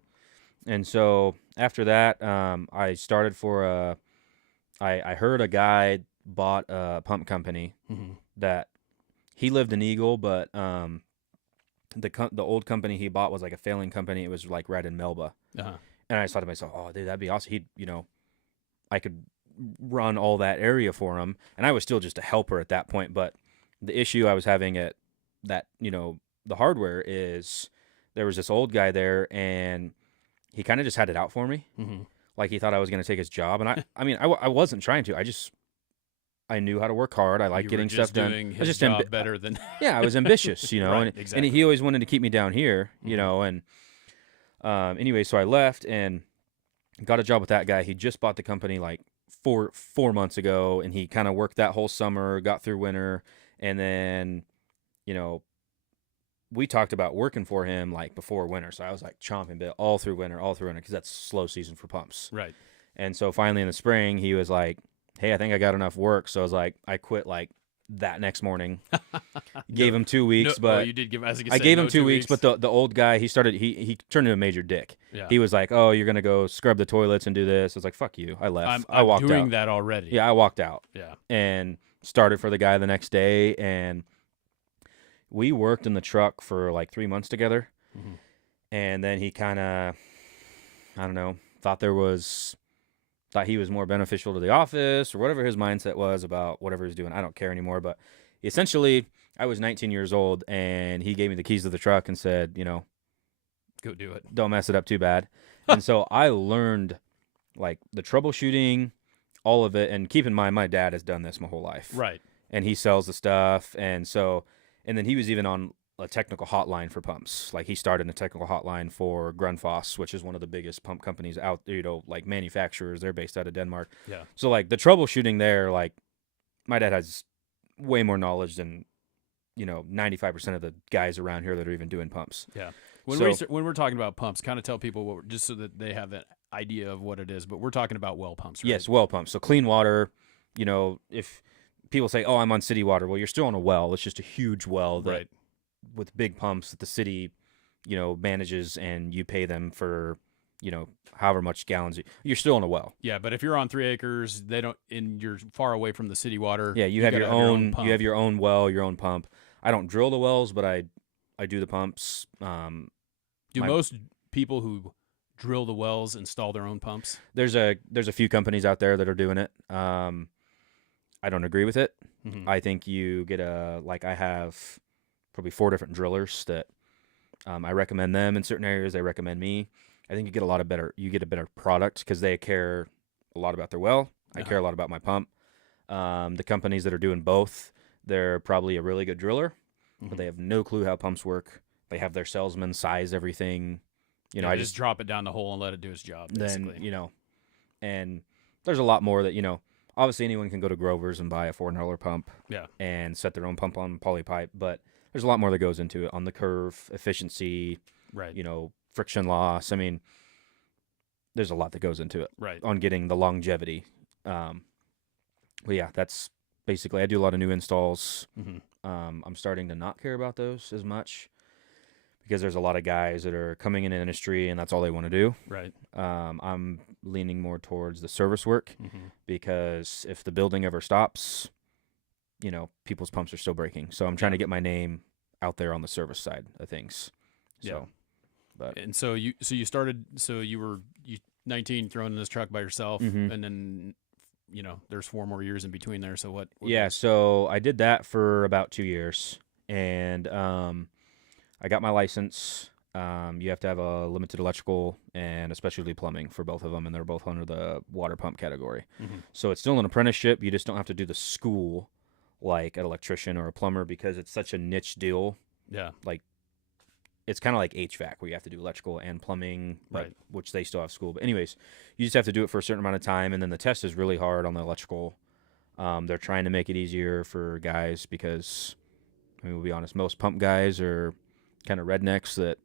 And so after that, I started for I heard a guy bought a pump company Mm-hmm. that he lived in Eagle, but the old company he bought was like a failing company. It was like right in Melba. Uh-huh. And I just thought to myself, oh, dude, that'd be awesome. I could run all that area for him. And I was still just a helper at that point. But the issue I was having at that, the hardware is there was this old guy there, and he kind of just had it out for me. Mm-hmm. Like he thought I was going to take his job. And I wasn't trying to. I knew how to work hard. I like getting stuff done. Doing I was his just job better than. yeah, I was ambitious, Right, and exactly. he always wanted to keep me down here, Mhm. and anyway, so I left and got a job with that guy. He just bought the company like four months ago, and he kind of worked that whole summer, got through winter, and then, we talked about working for him like before winter. So I was like chomping bit all through winter, because that's slow season for pumps. Right. And so finally in the spring, he was like, hey, I think I got enough work. So I was like, I quit like that next morning. Gave him 2 weeks, but you did give. As I gave him 2 weeks. But the old guy, he turned into a major dick. Yeah. He was like, oh, you're gonna go scrub the toilets and do this. I was like, fuck you. I left. I I'm walked doing out. that already. Yeah, I walked out Yeah. and started for the guy the next day, and we worked in the truck for like 3 months together. Mm-hmm. And then he kind of, I don't know, thought he was more beneficial to the office or whatever his mindset was about whatever he's doing. I don't care anymore. But essentially, I was 19 years old, and he gave me the keys to the truck and said, Go do it. don't mess it up too bad. And so I learned like the troubleshooting, all of it. And keep in mind, my dad has done this my whole life. Right. And he sells the stuff. And then he was even on a technical hotline for pumps. Like he started a technical hotline for Grundfos, which is one of the biggest pump companies out there, like manufacturers. They're based out of Denmark. Yeah. So like the troubleshooting there, like my dad has way more knowledge than, 95% of the guys around here that are even doing pumps. Yeah. When we're talking about pumps, kind of tell people just so that they have an idea of what it is, but we're talking about well pumps, right? Yes, well pumps. So clean water, if people say, oh, I'm on city water. Well, you're still on a well. It's just a huge well that Right. with big pumps that the city, manages, and you pay them for, however much gallons. You're still on a well. Yeah, but if you're on 3 acres, you're far away from the city water. Yeah, you have gotta your own. pump. You have your own well, your own pump. I don't drill the wells, but I do the pumps. Do most people who drill the wells install their own pumps? There's a few companies out there that are doing it. I don't agree with it. Mm-hmm. I think you get I have probably 4 different drillers that I recommend them in certain areas. They recommend me. I think you get a better product because they care a lot about their well. I care a lot about my pump. The companies that are doing both, they're probably a really good driller, but they have no clue how pumps work. They have their salesman size everything. I just drop it down the hole and let it do its job, basically. Then, and there's a lot more that, obviously anyone can go to Grover's and buy a $400 pump and set their own pump on poly pipe, but there's a lot more that goes into it on the curve, efficiency, right. Friction loss. I mean, there's a lot that goes into it right. on getting the longevity. But yeah, that's basically, I do a lot of new installs. Mm-hmm. I'm starting to not care about those as much because there's a lot of guys that are coming in the industry and that's all they want to do. Right. I'm leaning more towards the service work because if the building ever stops, people's pumps are still breaking. So I'm trying to get my name out there on the service side of things. So, but and so you were 19 thrown in this truck by yourself, and then there's 4 more years in between there. So what yeah, so I did that for about 2 years, and I got my license. You have to have a limited electrical and a specialty plumbing for both of them, and they're both under the water pump category. So it's still an apprenticeship. You just don't have to do the school like an electrician or a plumber because it's such a niche deal. Yeah. Like it's kind of like HVAC where you have to do electrical and plumbing, right? Which they still have school. But anyways, you just have to do it for a certain amount of time, and then the test is really hard on the electrical. They're trying to make it easier for guys because, we'll be honest, most pump guys are kind of rednecks that,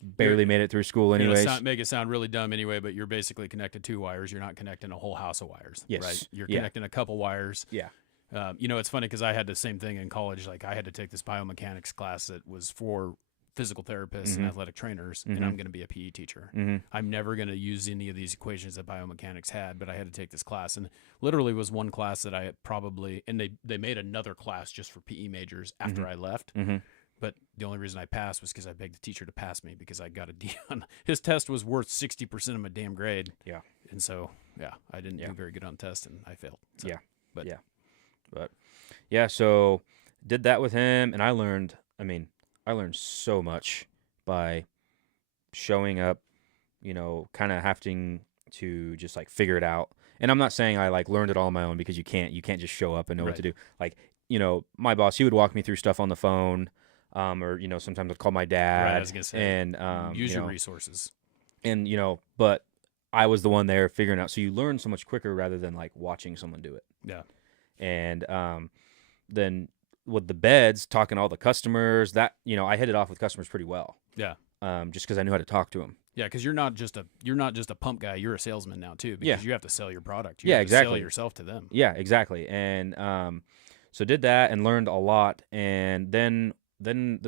barely made it through school anyways. Make it sound really dumb anyway, but you're basically connected 2 wires. You're not connecting a whole house of wires. Yes. Right? You're connecting a couple wires. Yeah. It's funny because I had the same thing in college. Like I had to take this biomechanics class that was for physical therapists and athletic trainers, and I'm going to be a PE teacher. I'm never going to use any of these equations that biomechanics had, but I had to take this class, and literally was one class that I probably, and they made another class just for PE majors after I left. But the only reason I passed was because I begged the teacher to pass me because I got a D on his test was worth 60% of my damn grade. Yeah. And so, I didn't do very good on the test and I failed. So, Yeah. But But yeah, so did that with him, and I learned so much by showing up, kind of having to just like figure it out. And I'm not saying I like learned it all on my own, because you can't just show up and know what to do. Like, my boss, he would walk me through stuff on the phone, or sometimes I'd call my dad. Right, I was gonna say, and use your resources. And but I was the one there figuring out. So you learn so much quicker rather than like watching someone do it. Yeah. And then with the beds, talking to all the customers, that I hit it off with customers pretty well. Yeah. Just because I knew how to talk to them. Yeah, because you're not just a pump guy. You're a salesman now too. Because you have to sell your product. You Yeah, have to exactly. sell yourself to them. Yeah, exactly. And so did that and learned a lot. And then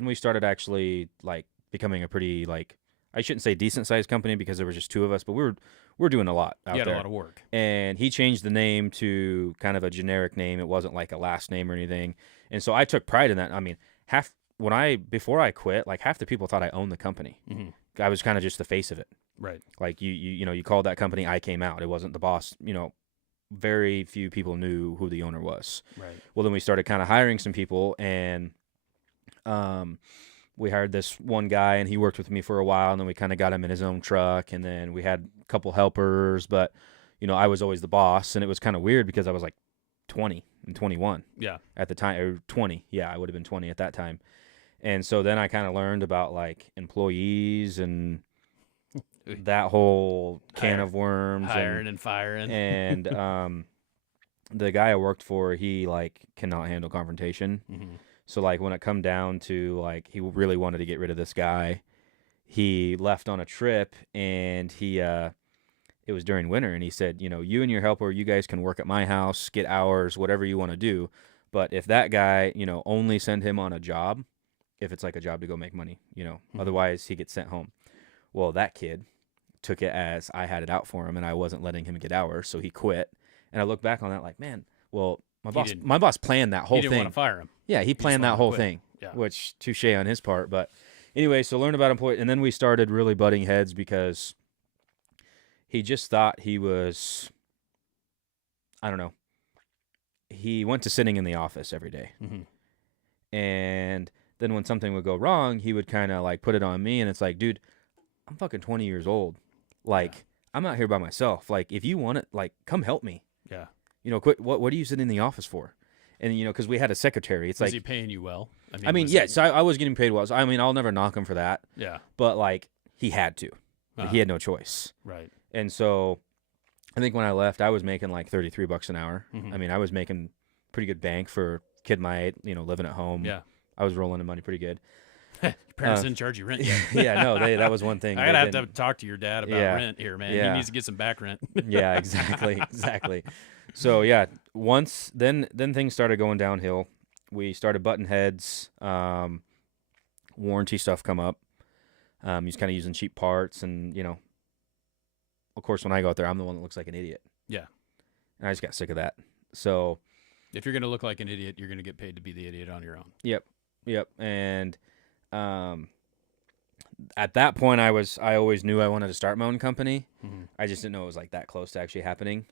we started actually like becoming a pretty, like, I shouldn't say decent sized company because there was just two of us, but we're doing a lot out there. You had a lot of work. And he changed the name to kind of a generic name. It wasn't like a last name or anything. And so I took pride in that. I mean, before I quit, like half the people thought I owned the company. Mm-hmm. I was kind of just the face of it. Right. Like you called that company, I came out. It wasn't the boss. Very few people knew who the owner was. Right. Well, then we started kind of hiring some people, and we hired this one guy, and he worked with me for a while, and then we kind of got him in his own truck, and then we had a couple helpers, but I was always the boss, and it was kind of weird because I was like 20 and 21 at the time, or 20. Yeah, I would have been 20 at that time. And so then I kind of learned about like employees and that whole can of worms, hiring and firing. And the guy I worked for, he like cannot handle confrontation. Mm-hmm. So like when it come down to like he really wanted to get rid of this guy, he left on a trip, and it was during winter, and he said, you and your helper, you guys can work at my house, get hours, whatever you want to do. But if that guy, only send him on a job, if it's like a job to go make money, otherwise he gets sent home. Well, that kid took it as I had it out for him and I wasn't letting him get hours, so he quit. And I look back on that like, man, well, my boss planned that whole thing. He didn't want to fire him. Yeah, he planned that whole thing, which touche on his part. But anyway, so learn about employee, and then we started really butting heads because he just thought he was, I don't know, he went to sitting in the office every day. Mm-hmm. And then when something would go wrong, he would kind of like put it on me, and it's like, dude, I'm fucking 20 years old. Like, I'm out here by myself. Like, if you want it, like, come help me. Yeah. Quit. What are you sitting in the office for? And, because we had a secretary. It's Was like, he paying you well? yes, I was getting paid well. So, I'll never knock him for that. Yeah. But, like, he had to. He had no choice. Right. And so I think when I left, I was making like $33 an hour. Mm-hmm. I was making pretty good bank for a kid my age, living at home. Yeah. I was rolling in money pretty good. Your parents didn't charge you rent yet. Yeah, no, that was one thing. I gotta have to talk to your dad about rent here, man. Yeah. He needs to get some back rent. Yeah, exactly. So yeah, once then things started going downhill. We started butting heads. Warranty stuff come up. He's kind of using cheap parts, and of course, when I go out there, I'm the one that looks like an idiot. Yeah. And I just got sick of that. So if you're gonna look like an idiot, you're gonna get paid to be the idiot on your own. Yep. And at that point, I always knew I wanted to start my own company. Mm-hmm. I just didn't know it was like that close to actually happening.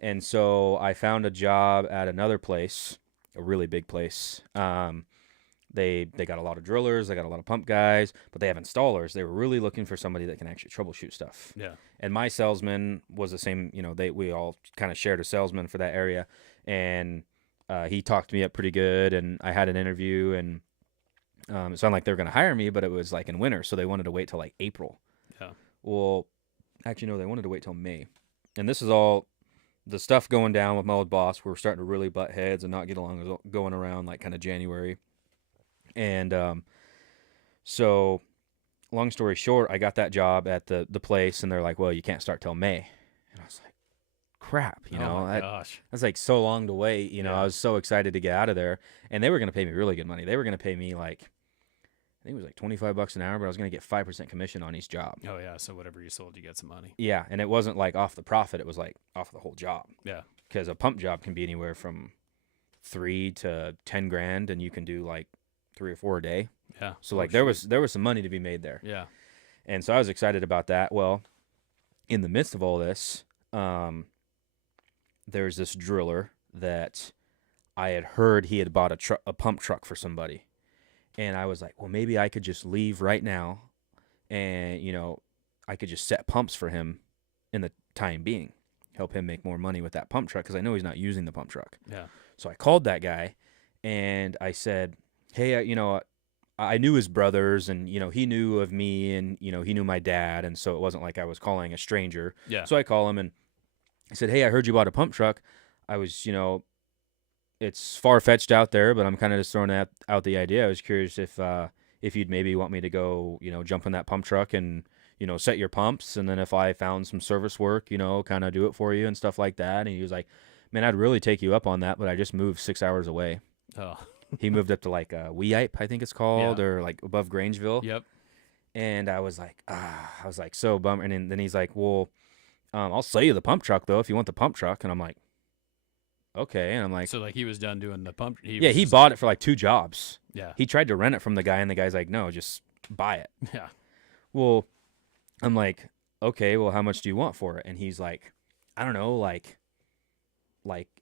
And so I found a job at another place, a really big place. They got a lot of drillers, they got a lot of pump guys, but they have installers. They were really looking for somebody that can actually troubleshoot stuff. Yeah. And my salesman was the same. We all kind of shared a salesman for that area, and he talked me up pretty good. And I had an interview, and it sounded like they were going to hire me, but it was like in winter, so they wanted to wait till like April. Yeah. Well, actually, no, they wanted to wait till May. And this is all the stuff going down with my old boss. We were starting to really butt heads and not get along, going around like kind of January. And so long story short, I got that job at the place, and they're like, well, you can't start till May. And I was like, crap, Oh my gosh. That's like so long to wait. Yeah. I was so excited to get out of there, and they were going to pay me really good money. They were going to pay me like, I think it was like $25 an hour, but I was going to get 5% commission on each job. Oh yeah. So whatever you sold, you get some money. Yeah. And it wasn't like off the profit. It was like off the whole job. Yeah. Because a pump job can be anywhere from $3 to $10 grand, and you can do like 3 or 4 a day. Yeah. So like there was some money to be made there. Yeah. And so I was excited about that. Well, in the midst of all this, there's this driller that I had heard he had bought a pump truck for somebody. And I was like, well, maybe I could just leave right now and, I could just set pumps for him in the time being, help him make more money with that pump truck because I know he's not using the pump truck. Yeah. So I called that guy and I said, hey, I knew his brothers and, he knew of me and, he knew my dad. And so it wasn't like I was calling a stranger. Yeah. So I call him and I said, hey, I heard you bought a pump truck. I was, it's far-fetched out there, but I'm kind of just throwing out the idea. I was curious if you'd maybe want me to go, jump in that pump truck and, set your pumps. And then if I found some service work, kind of do it for you and stuff like that. And he was like, man, I'd really take you up on that, but I just moved 6 hours away. Oh. He moved up to like Weippe, I think it's called, Yeah. or like above Grangeville. Yep. And I was like, so bummed. And then he's like, well, I'll sell you the pump truck though if you want the pump truck. And I'm like, okay. And I'm like, So like he was done doing the pump. he bought it for like 2 jobs. Yeah. He tried to rent it from the guy, and the guy's like, no, just buy it. Yeah. Well, I'm like, okay, well, how much do you want for it? And he's like, I don't know, like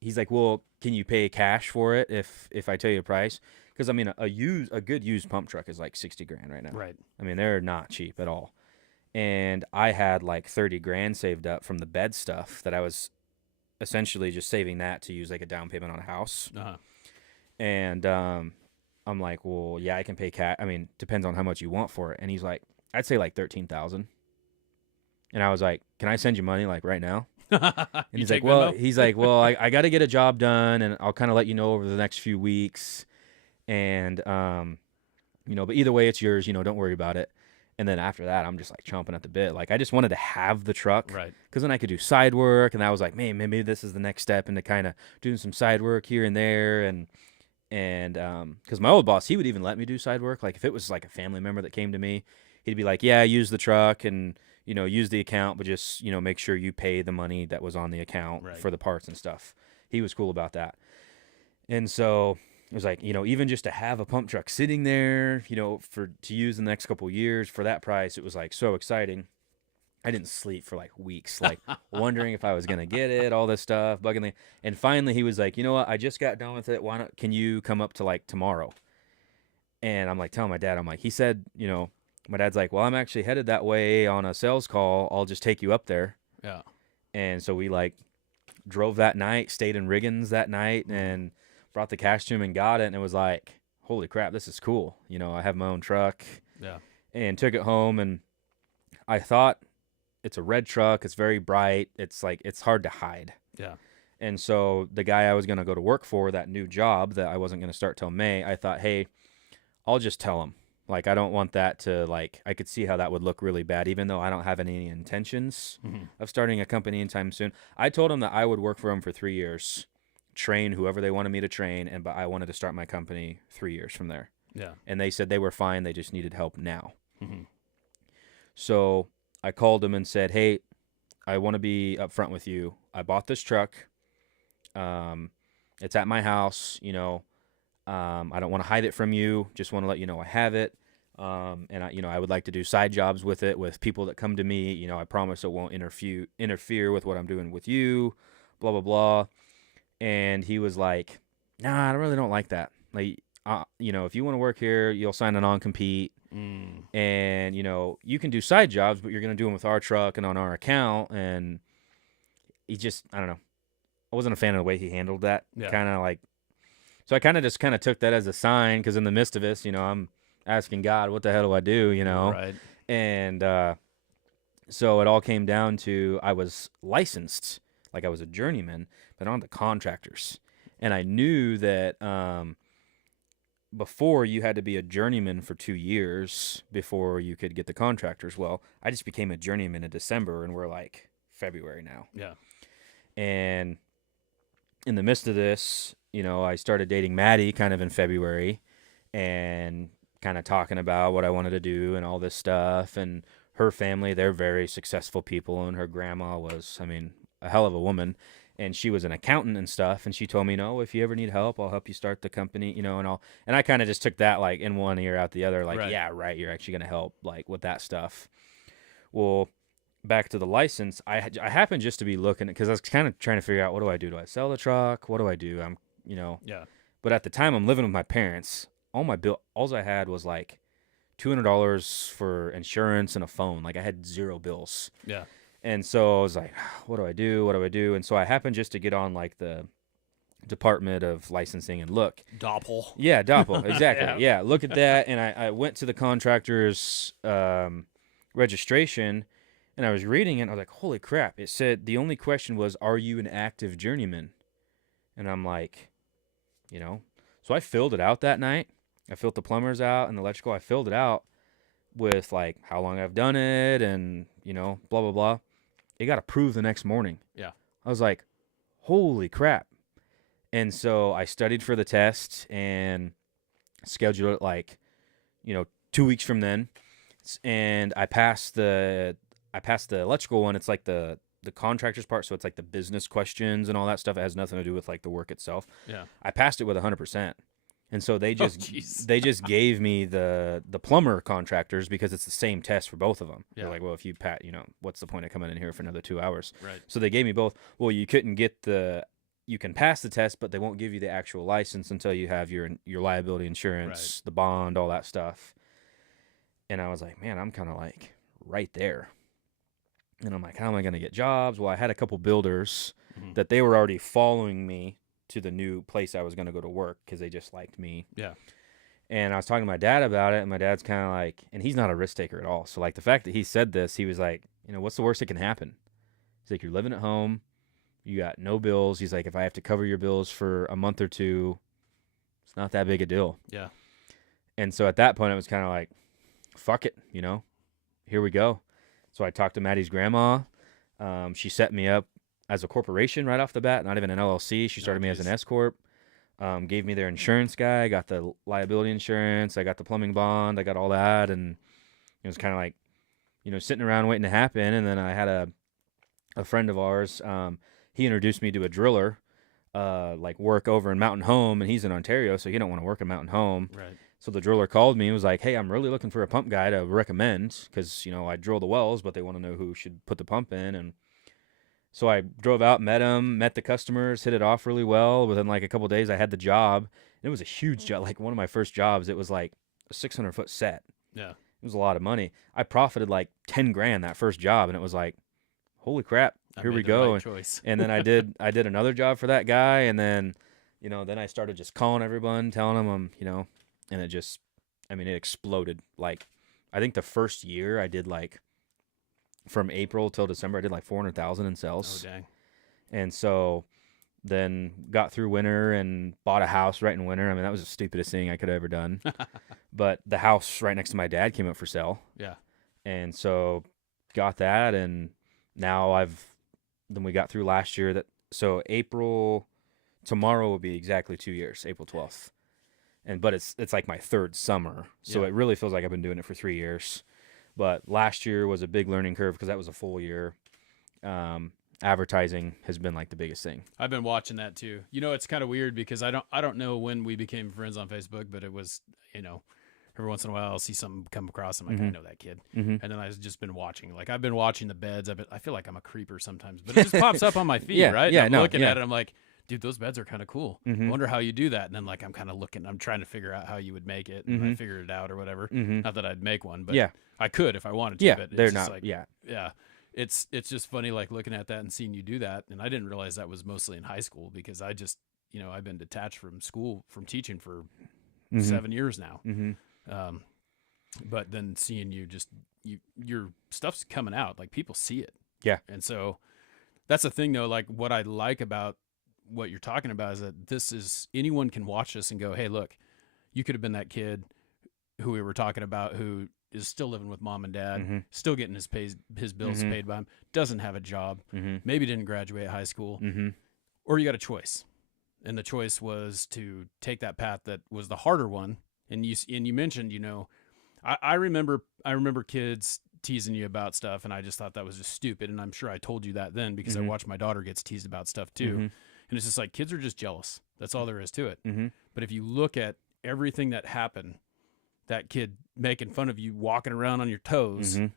he's like, well, can you pay cash for it if I tell you a price? Because I mean, a good used pump truck is like 60 grand right now. Right. I mean, they're not cheap at all. And I had like 30 grand saved up from the bed stuff that I was essentially just saving that to use like a down payment on a house. Uh-huh. And I'm like, well, yeah, I can pay cash. I mean, depends on how much you want for it. And he's like, I'd say like 13,000. And I was like, can I send you money like right now? And he's like, well, I got to get a job done, and I'll kind of let you know over the next few weeks. And but either way, it's yours. Don't worry about it. And then after that, I'm just like chomping at the bit. Like I just wanted to have the truck, Right. Because then I could do side work, and I was like, man, maybe this is the next step into kind of doing some side work here and there, and because my old boss, he would even let me do side work. Like if it was like a family member that came to me, he'd be like, yeah, use the truck and use the account, but just make sure you pay the money that was on the account Right. for the parts and stuff. He was cool about that. And so it was like, even just to have a pump truck sitting there, to use in the next couple of years for that price, it was like so exciting. I didn't sleep for like weeks, like wondering if I was going to get it, all this stuff, bugging me. And finally he was like, you know what? I just got done with it. Can you come up to like tomorrow? And I'm like, telling my dad, I'm like, he said, my dad's like, well, I'm actually headed that way on a sales call. I'll just take you up there. Yeah. And so we like drove that night, stayed in Riggins that night, and brought the cash to him and got it. And it was like, holy crap, this is cool. I have my own truck. Yeah. And took it home, and I thought it's a red truck. It's very bright. It's like, it's hard to hide. Yeah. And so the guy I was going to go to work for, that new job that I wasn't going to start till May, I thought, hey, I'll just tell him. Like, I don't want that to, like, I could see how that would look really bad, even though I don't have any intentions of starting a company anytime soon. I told him that I would work for him for 3 years, train whoever they wanted me to train, but I wanted to start my company 3 years from there. Yeah. And they said they were fine. They just needed help now. Mm-hmm. So I called him and said, hey, I want to be upfront with you. I bought this truck. It's at my house, I don't want to hide it from you. Just want to let you know I have it. And I would like to do side jobs with it with people that come to me. I promise it won't interfere with what I'm doing with you, blah, blah, blah. And he was like, nah, I really don't like that. Like, if you want to work here, you'll sign a non-compete. And, you can do side jobs, but you're going to do them with our truck and on our account. And he just, I don't know. I wasn't a fan of the way he handled that. Yeah. Kind of like, so I kind of just took that as a sign, because in the midst of this, I'm asking God, what the hell do I do, Right. And so it all came down to, I was licensed, like I was a journeyman, but on the contractors. And I knew that before you had to be a journeyman for 2 years before you could get the contractors. Well, I just became a journeyman in December, and we're like February now. Yeah. And in the midst of this, I started dating Maddie kind of in February, and kind of talking about what I wanted to do and all this stuff. And her family, they're very successful people, and her grandma was, a hell of a woman. and she was an accountant and stuff. And she told me, no, if you ever need help, I'll help you start the company, and I kind of just took that like in one ear out the other, like, Right. yeah, right. You're actually going to help like with that stuff. Well, back to the license, I happened just to be looking because I was kind of trying to figure out, what do I do? Do I sell the truck? What do I do? Yeah. But at the time I'm living with my parents. All I had was like $200 for insurance and a phone. Like I had zero bills. Yeah. And so I was like, what do I do? What do I do? And so I happened just to get on like the Department of Licensing and look. Doppel. Yeah, Doppel. Exactly. Yeah. Yeah. Look at that. And I went to the contractor's registration and I was reading it. And I was like, holy crap. It said the only question was, are you an active journeyman? And I'm like, so I filled it out that night. I filled the plumbers out and the electrical. I filled it out with like how long I've done it and, blah, blah, blah. It got approved the next morning. Yeah. I was like, holy crap. And so I studied for the test and scheduled it like, 2 weeks from then. And I passed the electrical one. It's like the contractor's part. So it's like the business questions and all that stuff. It has nothing to do with like the work itself. Yeah. I passed it with 100%. And so they jeez. they just gave me the plumber contractors because it's the same test for both of them. Yeah. They're like, well, if you what's the point of coming in here for another 2 hours? Right. So they gave me both. Well, you can pass the test, but they won't give you the actual license until you have your liability insurance, the bond, all that stuff. And I was like, man, I'm kind of like right there. And I'm like, how am I going to get jobs? Well, I had a couple builders that they were already following me to the new place I was going to go to work because they just liked me. Yeah. And I was talking to my dad about it, and my dad's kind of like, and he's not a risk taker at all. So like the fact that he said this, he was like, what's the worst that can happen? He's like, you're living at home, you got no bills. He's like, if I have to cover your bills for a month or two, it's not that big a deal. Yeah. And so at that point, it was kind of like, fuck it, here we go. So I talked to Maddie's grandma. She set me up as a corporation right off the bat, not even an LLC. She started me as an S corp. Gave me their insurance guy. I got the liability insurance. I got the plumbing bond. I got all that, and it was kind of like, sitting around waiting to happen. And then I had a friend of ours. He introduced me to a driller, like work over in Mountain Home, and he's in Ontario, so he don't want to work in Mountain Home. Right. So the driller called me and was like, hey, I'm really looking for a pump guy to recommend because, I drill the wells, but they want to know who should put the pump in. And so I drove out, met him, met the customers, hit it off really well. Within like a couple of days, I had the job. And it was a huge job, like one of my first jobs. It was like a 600-foot set. Yeah. It was a lot of money. I profited like 10 grand that first job, and it was like, holy crap, here we go. Right choice. And then I did another job for that guy, and then, then I started just calling everyone, telling them and it just, it exploded. Like, I think the first year I did like, from April till December, I did like 400,000 in sales. Oh, dang. And so then got through winter and bought a house right in winter. That was the stupidest thing I could have ever done. But the house right next to my dad came up for sale. Yeah. And so got that. And now then we got through last year so tomorrow will be exactly 2 years, April 12th. But it's like my third summer. So It really feels like I've been doing it for 3 years. But last year was a big learning curve because that was a full year. Advertising has been like the biggest thing. I've been watching that too. It's kind of weird because I don't know when we became friends on Facebook, but it was, every once in a while I'll see something come across. I'm like, I know that kid. And then I've just been watching. Like I've been watching the beds. I feel like I'm a creeper sometimes, but it just pops up on my feed, right? Yeah, and I'm looking at it. I'm like, dude, those beds are kind of cool. I wonder how you do that. And then like I'm kind of looking. I'm trying to figure out how you would make it. And I figured it out or whatever. Not that I'd make one, but I could if I wanted to. Yeah, but they're it's just not. like, yeah. It's just funny like looking at that and seeing you do that. And I didn't realize that was mostly in high school because I just I've been detached from school from teaching for 7 years now. But then seeing you your stuff's coming out, like people see it. Yeah. And so that's the thing though, like what I like about what you're talking about is that anyone can watch this and go, hey, look, you could have been that kid who we were talking about who is still living with mom and dad, still getting his bills paid by him, doesn't have a job, maybe didn't graduate high school, or you got a choice. And the choice was to take that path that was the harder one. And you mentioned, I remember kids teasing you about stuff, and I just thought that was just stupid. And I'm sure I told you that then because I Mhm. watched my daughter gets teased about stuff too. Mhm. And it's just like kids are just jealous. That's all there is to it. Mhm. But if you look at everything that happened, that kid making fun of you, walking around on your toes, Mhm.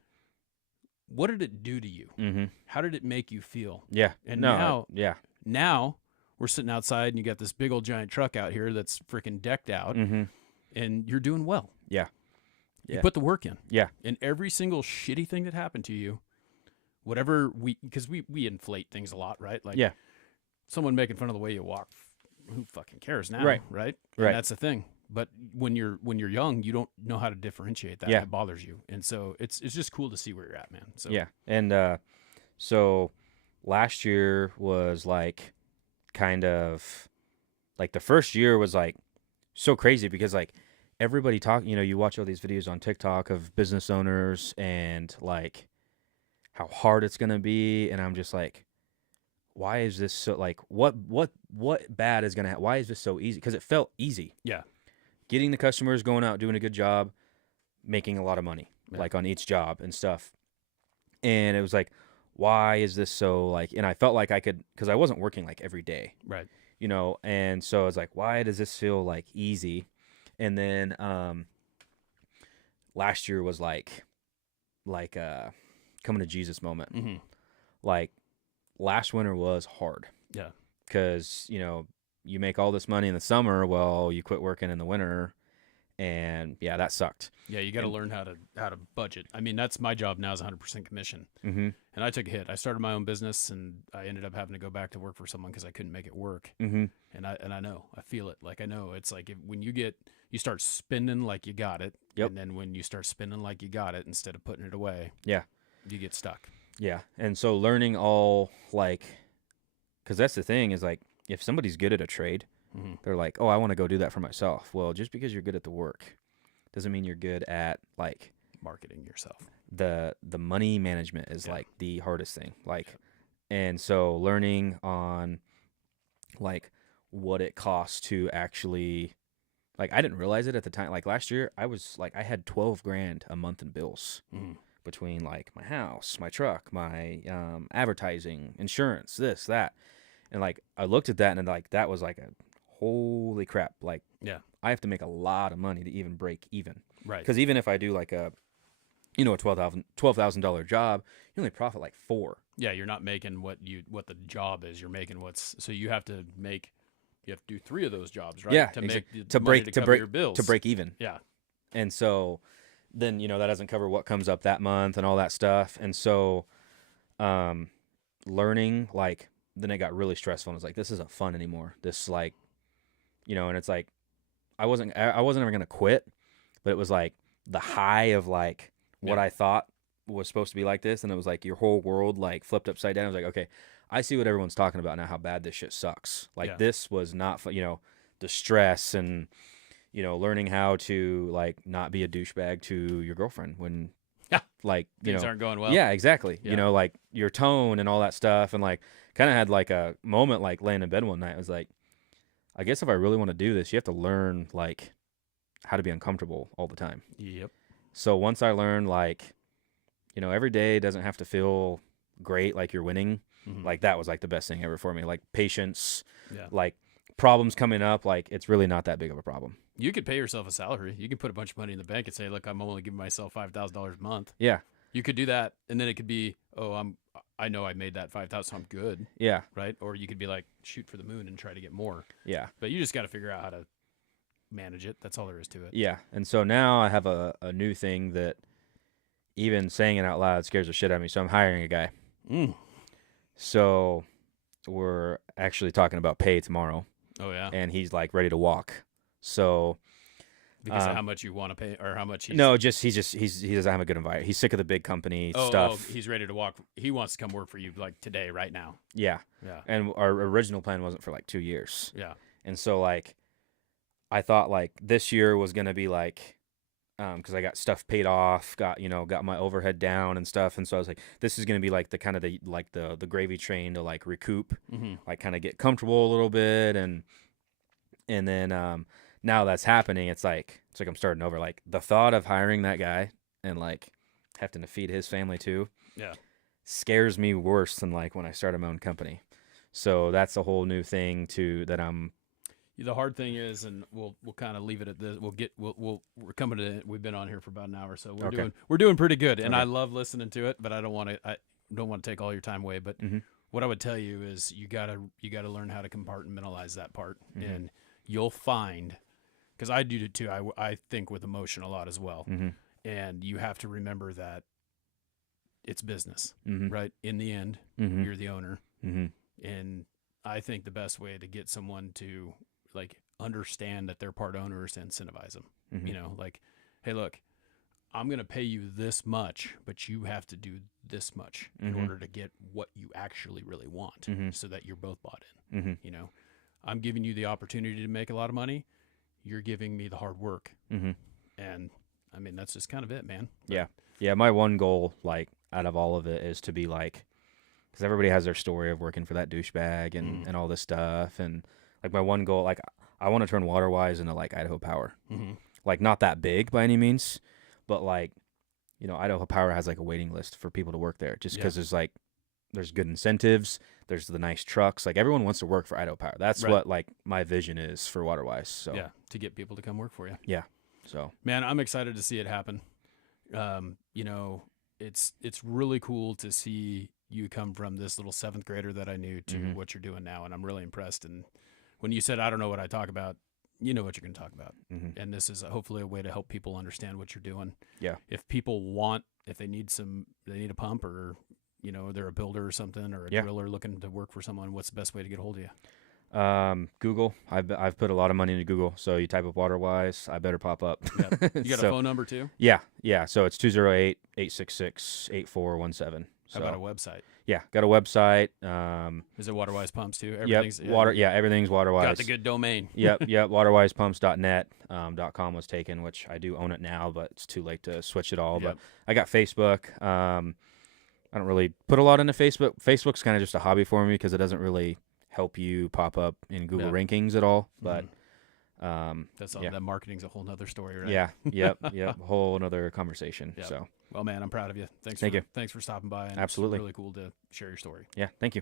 what did it do to you? Mhm. How did it make you feel? Yeah. And No. Yeah. now we're sitting outside and you got this big old giant truck out here that's freaking decked out Mhm. and you're doing well. Yeah. You Yeah. put the work in. Yeah. And every single shitty thing that happened to you, because we inflate things a lot, right? Like Yeah. someone making fun of the way you walk, who fucking cares now, Right. right? Right. And that's the thing. But when you're young, you don't know how to differentiate that. Yeah. It bothers you. And so it's just cool to see where you're at, man. So Yeah. And so last year was like kind of like the first year was like so crazy because like everybody you watch all these videos on TikTok of business owners and like how hard it's going to be, and I'm just like, why is this so like what bad is going to happen? Why is this so easy? Cuz it felt easy. Yeah. Getting the customers, going out doing a good job, making a lot of money Yeah. like on each job and stuff. And it was like, why is this so like, and I felt like I could, cuz I wasn't working like every day. Right. And so I was like, why does this feel like easy? And then last year was like coming to Jesus moment. Mm-hmm. Like last winter was hard. Yeah. Because you make all this money in the summer, well, you quit working in the winter, and yeah, that sucked. Yeah, you got to learn how to budget. I mean, that's my job now is 100% commission. Mm-hmm. And I took a hit. I started my own business, and I ended up having to go back to work for someone because I couldn't make it work. Mm-hmm. And I know, I feel it. Like I know it's like when you start spending like you got it, Yep. and then when you start spending like you got it instead of putting it away, Yeah. you get stuck. Yeah, and so learning all like, because that's the thing is like, if somebody's good at a trade, Mm-hmm. they're like, oh, I want to go do that for myself. Well, just because you're good at the work doesn't mean you're good at like Marketing yourself. the money management is Yeah. like the hardest thing. Like, and so learning on like what it costs to actually, like, I didn't realize it at the time. Like last year, I was like, I had 12 grand a month in bills Mm-hmm. between like my house, my truck, my advertising, insurance, this, that. And like, I looked at that and like, that was like a holy crap. Like, Yeah. I have to make a lot of money to even break even. Right. Because even if I do like a $12,000 job, you only profit like $4,000. Yeah, you're not making what the job is. You're making so you have to do 3 of those jobs, right? Yeah, To make the to money break to to cover break your bills. to break even. Yeah. And so then that doesn't cover what comes up that month and all that stuff. And so learning, like, then it got really stressful and it's like, this isn't fun anymore. This like, and it's like I wasn't ever gonna quit, but it was like the high of like what Yeah. I thought was supposed to be like this, and it was like your whole world like flipped upside down. I was like, okay, I see what everyone's talking about now, how bad this shit sucks. Like Yeah. this was not fun, the stress and learning how to like not be a douchebag to your girlfriend when like Things aren't going well. yeah, exactly. Yeah. Like your tone and all that stuff, and like kind of had like a moment like laying in bed one night. I was like, I guess if I really want to do this, you have to learn like how to be uncomfortable all the time. Yep. So once I learned like, every day doesn't have to feel great like you're winning. Mhm. Like that was like the best thing ever for me. Like patience, Yeah. like problems coming up, like it's really not that big of a problem. You could pay yourself a salary. You could put a bunch of money in the bank and say, "Look, I'm only giving myself $5,000 a month." Yeah. You could do that, and then it could be, "Oh, I know I made that 5,000, so I'm good." Yeah. Right? Or you could be like, shoot for the moon and try to get more. Yeah. But you just got to figure out how to manage it. That's all there is to it. Yeah. And so now I have a new thing that even saying it out loud scares the shit out of me. So I'm hiring a guy. Mm. So we're actually talking about pay tomorrow, Oh yeah. and he's like ready to walk. So Because of how much you want to pay, or how much he's no, he doesn't have a good environment. He's sick of the big company stuff. he's ready to walk. He wants to come work for you like today, right now. Yeah. Yeah. And our original plan wasn't for like 2 years. Yeah. And so like I thought like this year was going to be like because I got stuff paid off, got my overhead down and stuff, and so I was like, this is going to be like the kind of the gravy train to like recoup, Mm-hmm. like kind of get comfortable a little bit, and then now that's happening, it's like I'm starting over. Like the thought of hiring that guy and like having to feed his family too, Yeah. scares me worse than like when I started my own company. So that's a whole new thing too that I'm. The hard thing is, and we'll kind of leave it at this. We're coming to. We've been on here for about an hour, so we're doing pretty good. And Okay. I love listening to it, but I don't want to take all your time away. But what I would tell you is you gotta learn how to compartmentalize that part, and you'll find, because I do it too. I think with emotion a lot as well, and you have to remember that it's business, right? In the end, you're the owner, and I think the best way to get someone to like understand that they're part owner is to incentivize them. You know, like, hey, look, I'm going to pay you this much, but you have to do this much in order to get what you actually really want, so that you're both bought in. You know, I'm giving you the opportunity to make a lot of money. You're giving me the hard work. And I mean, that's just kind of it, man. But, Yeah. My one goal, like out of all of it, is to be like, because everybody has their story of working for that douchebag and all this stuff. And like my one goal, like I want to turn Waterwise into like Idaho Power. Like not that big by any means, but like, you know, Idaho Power has like a waiting list for people to work there just because there's good incentives. There's the nice trucks. Like everyone wants to work for Idaho Power. That's what like my vision is for Waterwise. So yeah, to get people to come work for you. Yeah. So man, I'm excited to see it happen. You know, it's really cool to see you come from this little 7th grader that I knew to what you're doing now. And I'm really impressed. And when you said, I don't know what I talk about, you know what you're going to talk about. And this is hopefully a way to help people understand what you're doing. Yeah. If people if they need a pump, or, you know, they're a builder or something, or a driller looking to work for someone, what's the best way to get a hold of you? Google. I've put a lot of money into Google. So you type up Waterwise, I better pop up. Yep. You got a phone number too? Yeah. So it's 208-866-8417. How about a website? Yeah, got a website. Is it Waterwise Pumps too? Everything's Waterwise. Got the good domain. Yep. Waterwisepumps.net. .com was taken, which I do own it now, but it's too late to switch it all. Yep. But I got Facebook. I don't really put a lot into Facebook. Facebook's kind of just a hobby for me because it doesn't really help you pop up in Google rankings at all. But that's all. That marketing's a whole nother story, right? Yeah. A whole another conversation. Yep. So. Well, man, I'm proud of you. Thanks for stopping by. And Absolutely. It's really cool to share your story. Yeah, thank you.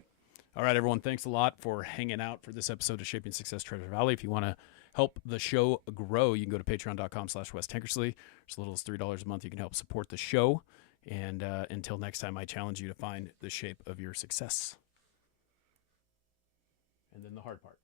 All right, everyone. Thanks a lot for hanging out for this episode of Shaping Success Treasure Valley. If you want to help the show grow, you can go to patreon.com/Wes Tankersley. As little as $3 a month, you can help support the show. And until next time, I challenge you to find the shape of your success. And then the hard part.